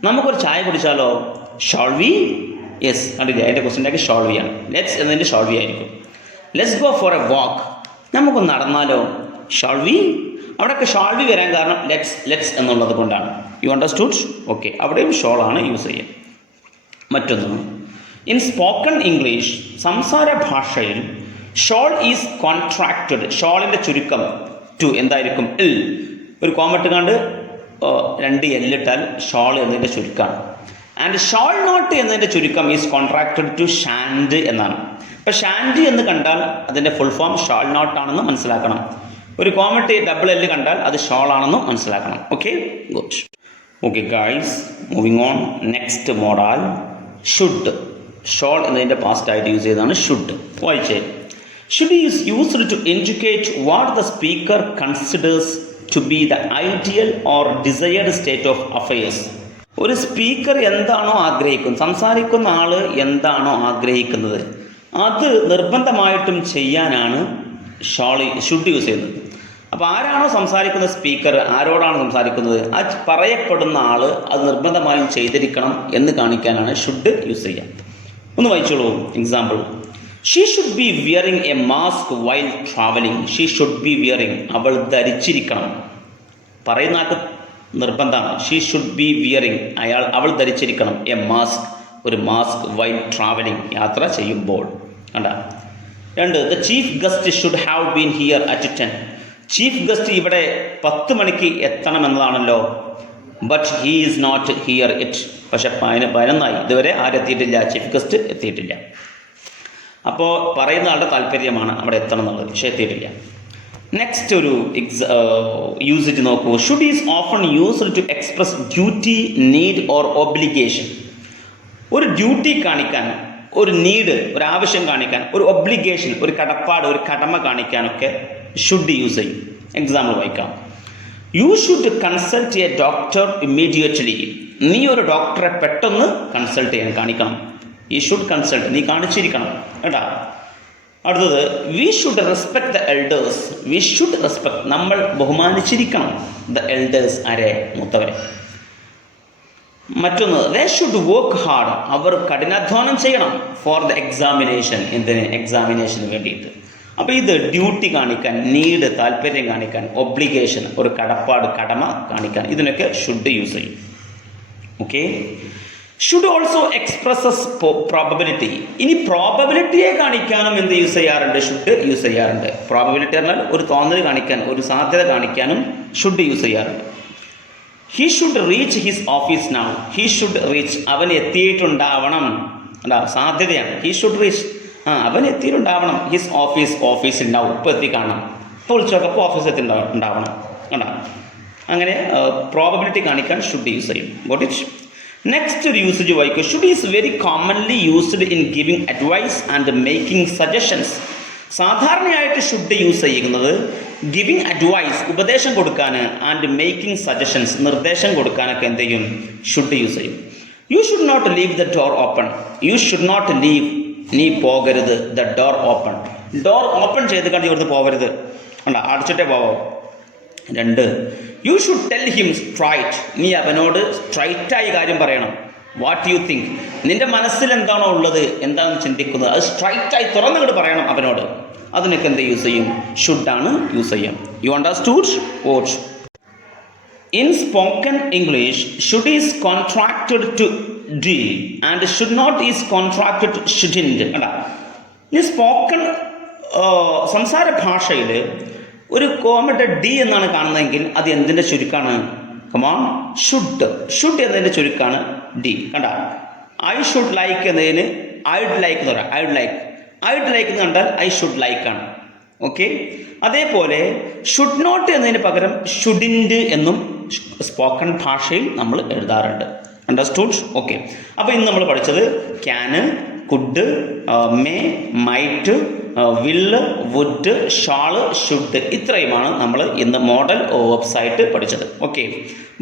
നമുക്കൊരു ചായ കുടിച്ചാലോ? Shall we? യെസ്, കണ്ടില്ലേ, അതിൻ്റെ ക്വസ്റ്റ്യൻ ടാഗ് ഷാൾ വി ആണ്. ലെറ്റ്സ് എന്നതിൻ്റെ ഷാൾ വി ആയിരിക്കും. Let's go for a walk, നമുക്കൊന്ന് നടന്നാലോ? Shall we? അവിടെയൊക്കെ ഷാൾ വി വരാൻ കാരണം ലെറ്റ്സ് എന്നുള്ളത് കൊണ്ടാണ്. You understood? ഓക്കെ, അവിടെയും ഷോളാണ് യൂസ് ചെയ്യുക. മറ്റൊന്ന്, ഇൻ സ്പോക്കൺ ഇംഗ്ലീഷ്, സംസാര ഭാഷയിൽ ഷോൾ ഈസ് കോൺട്രാക്റ്റഡ്. ഷോളിൻ്റെ ചുരുക്കം ടു എന്തായിരിക്കും? ഇൽ. ഒരു കോമട്ട് കണ്ട് 2 എല്ലിട്ടാൽ ഷോൾ എന്നതിൻ്റെ ചുരുക്കമാണ്. ആൻഡ് ഷോൾ നോട്ട് എന്നതിൻ്റെ ചുരുക്കം ഈസ് കോൺട്രാക്റ്റഡ് ടു ഷാൻഡ് എന്നാണ്. ഇപ്പം ഷാൻഡ് എന്ന് കണ്ടാൽ അതിൻ്റെ ഫുൾ ഫോം ഷാൾ നോട്ട് ആണെന്ന് മനസ്സിലാക്കണം. ഒരു കോമട്ട് ഡബിൾ എല്ല് കണ്ടാൽ അത് ഷോൾ ആണെന്നും മനസ്സിലാക്കണം. Okay, good. Okay guys, moving on. Next modal should. Shall എന്നതിൻ്റെ പാസ്റ്റ് ആയിട്ട് യൂസ് ചെയ്തതാണ് ഷുഡ്. വായിച്ചേ. Should is used to indicate what the speaker considers to be the ideal or desired state of affairs. ഒരു speaker എന്താണോ ആഗ്രഹിക്കുന്നത്, സംസാരിക്കുന്ന ആൾ എന്താണോ ആഗ്രഹിക്കുന്നത് അത് നിർബന്ധമായിട്ടും ചെയ്യാനാണ് ഷുഡ് യൂസ് ചെയ്യുന്നത്. അപ്പോൾ ആരാണോ സംസാരിക്കുന്ന സ്പീക്കർ, ആരോടാണ് സംസാരിക്കുന്നത്, ആ പറയപ്പെടുന്ന ആൾ അത് നിർബന്ധമായും ചെയ്തിരിക്കണം എന്ന് കാണിക്കാനാണ് ഷുഡ് യൂസ് ചെയ്യുക. ഒന്ന് വായിച്ചോളൂ. Example. She should be wearing a mask while travelling. She should be wearing, അവൾ ധരിച്ചിരിക്കണം. പറയുന്ന ആൾക്ക് നിർബന്ധമാണ്. ഷീ ഷുഡ് ബി വിയറിങ്, അവൾ ധരിച്ചിരിക്കണം. എ മാസ്ക്, ഒരു മാസ്ക്, വൈൽ ട്രാവലിംഗ്, യാത്ര ചെയ്യുമ്പോൾ. കണ്ട. 2, the chief guest should have been here at 10. Chief guest ഇവിടെ 10 മണിക്ക് എത്തണമെന്നതാണല്ലോ. But he is not here yet. പക്ഷെ 11 ഇതുവരെ ആരെത്തിയിട്ടില്ല, ചീഫ് ഗസ്റ്റ് എത്തിയിട്ടില്ല. അപ്പോൾ പറയുന്ന ആളുടെ താല്പര്യമാണ് അവിടെ എത്തണം എന്നുള്ളത്, പക്ഷേ എത്തിയിട്ടില്ല. നെക്സ്റ്റ് ഒരു യൂസേജ് നോക്കൂ. Should is often used to express duty, need or obligation. ഒരു ഡ്യൂട്ടി കാണിക്കാൻ, ഒരു നീഡ്, ഒരു ആവശ്യം കാണിക്കാൻ, ഒരു ഒബ്ലിഗേഷൻ, ഒരു കടപ്പാട്, ഒരു കടമ കാണിക്കാനൊക്കെ ഷുഡ് യൂസ് ചെയ്യും. എക്സാമ്പിൾ വായിക്കാം. You should consult A doctor immediately. നീ ഒരു ഡോക്ടറെ പെട്ടെന്ന് കൺസൾട്ട് ചെയ്യാൻ കാണിക്കണം. ഈ ഷുഡ് കൺസൾട്ട്, നീ കാണിച്ചിരിക്കണം കേട്ടാ. അടുത്തത്, we should respect the elders. We should respect, നമ്മൾ ബഹുമാനിച്ചിരിക്കണം ദ എൽഡേഴ്സ്, ആരെ? മൂത്തവരെ. മറ്റൊന്ന്, ദേ ഷുഡ് വർക്ക് ഹാർഡ്, അവർ കഠിനാധ്വാനം ചെയ്യണം. ഫോർ ദ എക്സാമിനേഷൻ, എന്തിന്? എക്സാമിനേഷന് വേണ്ടിയിട്ട്. അപ്പോൾ ഇത് ഡ്യൂട്ടി കാണിക്കാൻ, നീഡ്, താല്പര്യം കാണിക്കാൻ, ഒബ്ലിഗേഷൻ, ഒരു കടപ്പാട്, കടമ കാണിക്കാൻ, ഇതിനൊക്കെ ഷുഡ് യൂസ് ചെയ്യും. Okay. Should also expresses probability. ഇനി പ്രോബബിലിറ്റിയെ കാണിക്കാനും എന്ത് യൂസ് ചെയ്യാറുണ്ട്? ഷുഡ് യൂസ് ചെയ്യാറുണ്ട്. പ്രോബബിലിറ്റി പറഞ്ഞാൽ ഒരു തോന്നൽ കാണിക്കാൻ, ഒരു സാധ്യത കാണിക്കാനും ഷുഡ് യൂസ് ചെയ്യാറുണ്ട്. He should reach his office now. He should reach, അവൻ എത്തിയിട്ടുണ്ടാവണം. അല്ല, സാധ്യതയാണ്. ഹി ഷുഡ് റീച്ച്, അവൻ എത്തിയിട്ടുണ്ടാവണം. ഹിസ് ഓഫീസിൽ നൗ, ഇപ്പോൾ എത്തിക്കാണണം. ഇപ്പോൾ വിളിച്ചോക്കെ അപ്പോൾ ഓഫീസ് എത്തിണ്ടാവണം. കണ്ടാ. അങ്ങനെ പ്രോബബിലിറ്റി കാണിക്കാൻ ഷുഡ് യൂസ് ചെയ്യും. Got it? നെക്സ്റ്റ് ഒരു യൂസേജ് വായിക്കും. Should is very commonly used in giving advice and making suggestions. സാധാരണയായിട്ട് ഷുഡ് യൂസ് ചെയ്യുന്നത് ഗിവിംഗ് അഡ്വൈസ്, ഉപദേശം കൊടുക്കാൻ, ആൻഡ് മേക്കിംഗ് സജഷൻസ്, നിർദ്ദേശം കൊടുക്കാനൊക്കെ എന്ത് ചെയ്യും? ഷുഡ് യൂസ് ചെയ്യും. You should not leave the door open. You should not leave, നീ പോകരുത്, the door open. Door open ചെയ്ത് കണ്ട് ഇവിടുന്ന് പോകരുത്, അല്ല അടച്ചിട്ടേ പോവാം. 2, you should tell him straight. നീ അവനോട് സ്ട്രൈറ്റായി കാര്യം പറയണം. വാട്ട് യു തിങ്ക്, നിന്റെ മനസ്സിൽ എന്താണോ ഉള്ളത്, എന്താണെന്ന് ചിന്തിക്കുന്നത്, അത് സ്ട്രൈറ്റായി തുറന്നുകൊണ്ട് പറയണം അവനോട്. അതിനൊക്കെ എന്ത് യൂസ് ചെയ്യും? ഷുഡാണ് യൂസ് ചെയ്യാം. You understood? What? In spoken English should is contracted to D and should not is contracted shouldn't. അല്ല, ഈ സ്പോക്കൺ സംസാര ഭാഷയിൽ ഒരു കോമയുടെ ഡി എന്നാണ് കാണുന്നതെങ്കിൽ അത് എന്തിൻ്റെ ചുരുക്കാണ്? Come on, should. ഷുഡ് എന്നതിൻ്റെ ചുരുക്കാണ് ഡി. കണ്ട, ഐ ഷുഡ് ലൈക്ക് എന്നതിന് ഐഡ് ലൈക്ക് എന്ന് പറയാം. ഐഡ് ലൈക്ക് എന്ന് കണ്ടാൽ ഐ ഷുഡ് ലൈക്ക് ആണ്. ഓക്കെ, അതേപോലെ ഷുഡ് നോട്ട് എന്നതിന് പകരം ഷുഡിൻറ്റ് എന്നും സ്പോക്കൺ ഭാഷയിൽ നമ്മൾ എഴുതാറുണ്ട്. അണ്ടർസ്റ്റുഡ്? ഓക്കെ. അപ്പോൾ ഇന്ന് നമ്മൾ പഠിച്ചത് ക്യാന്, കുഡ്, മേ, മൈറ്റ്, വില്ല്, വുഡ്, ഷാള്, ഷുഡ്, ഇത്രയുമാണ് നമ്മൾ ഇന്ന് മോഡൽ വേർബ്സ് ആയിട്ട് പഠിച്ചത്. ഓക്കെ,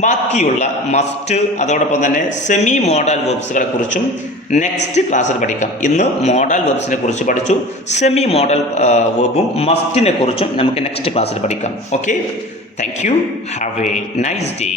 ബാക്കിയുള്ള മസ്റ്റ്, അതോടൊപ്പം തന്നെ സെമി മോഡൽ വേർബ്സുകളെ കുറിച്ചും നെക്സ്റ്റ് ക്ലാസ്സിൽ പഠിക്കാം. ഇന്ന് മോഡൽ വേർബ്സിനെ കുറിച്ച് പഠിച്ചു. സെമി മോഡൽ വേർബും മസ്റ്റിനെ കുറിച്ചും നമുക്ക് നെക്സ്റ്റ് ക്ലാസ്സിൽ പഠിക്കാം. Okay, thank you. Have A nice day.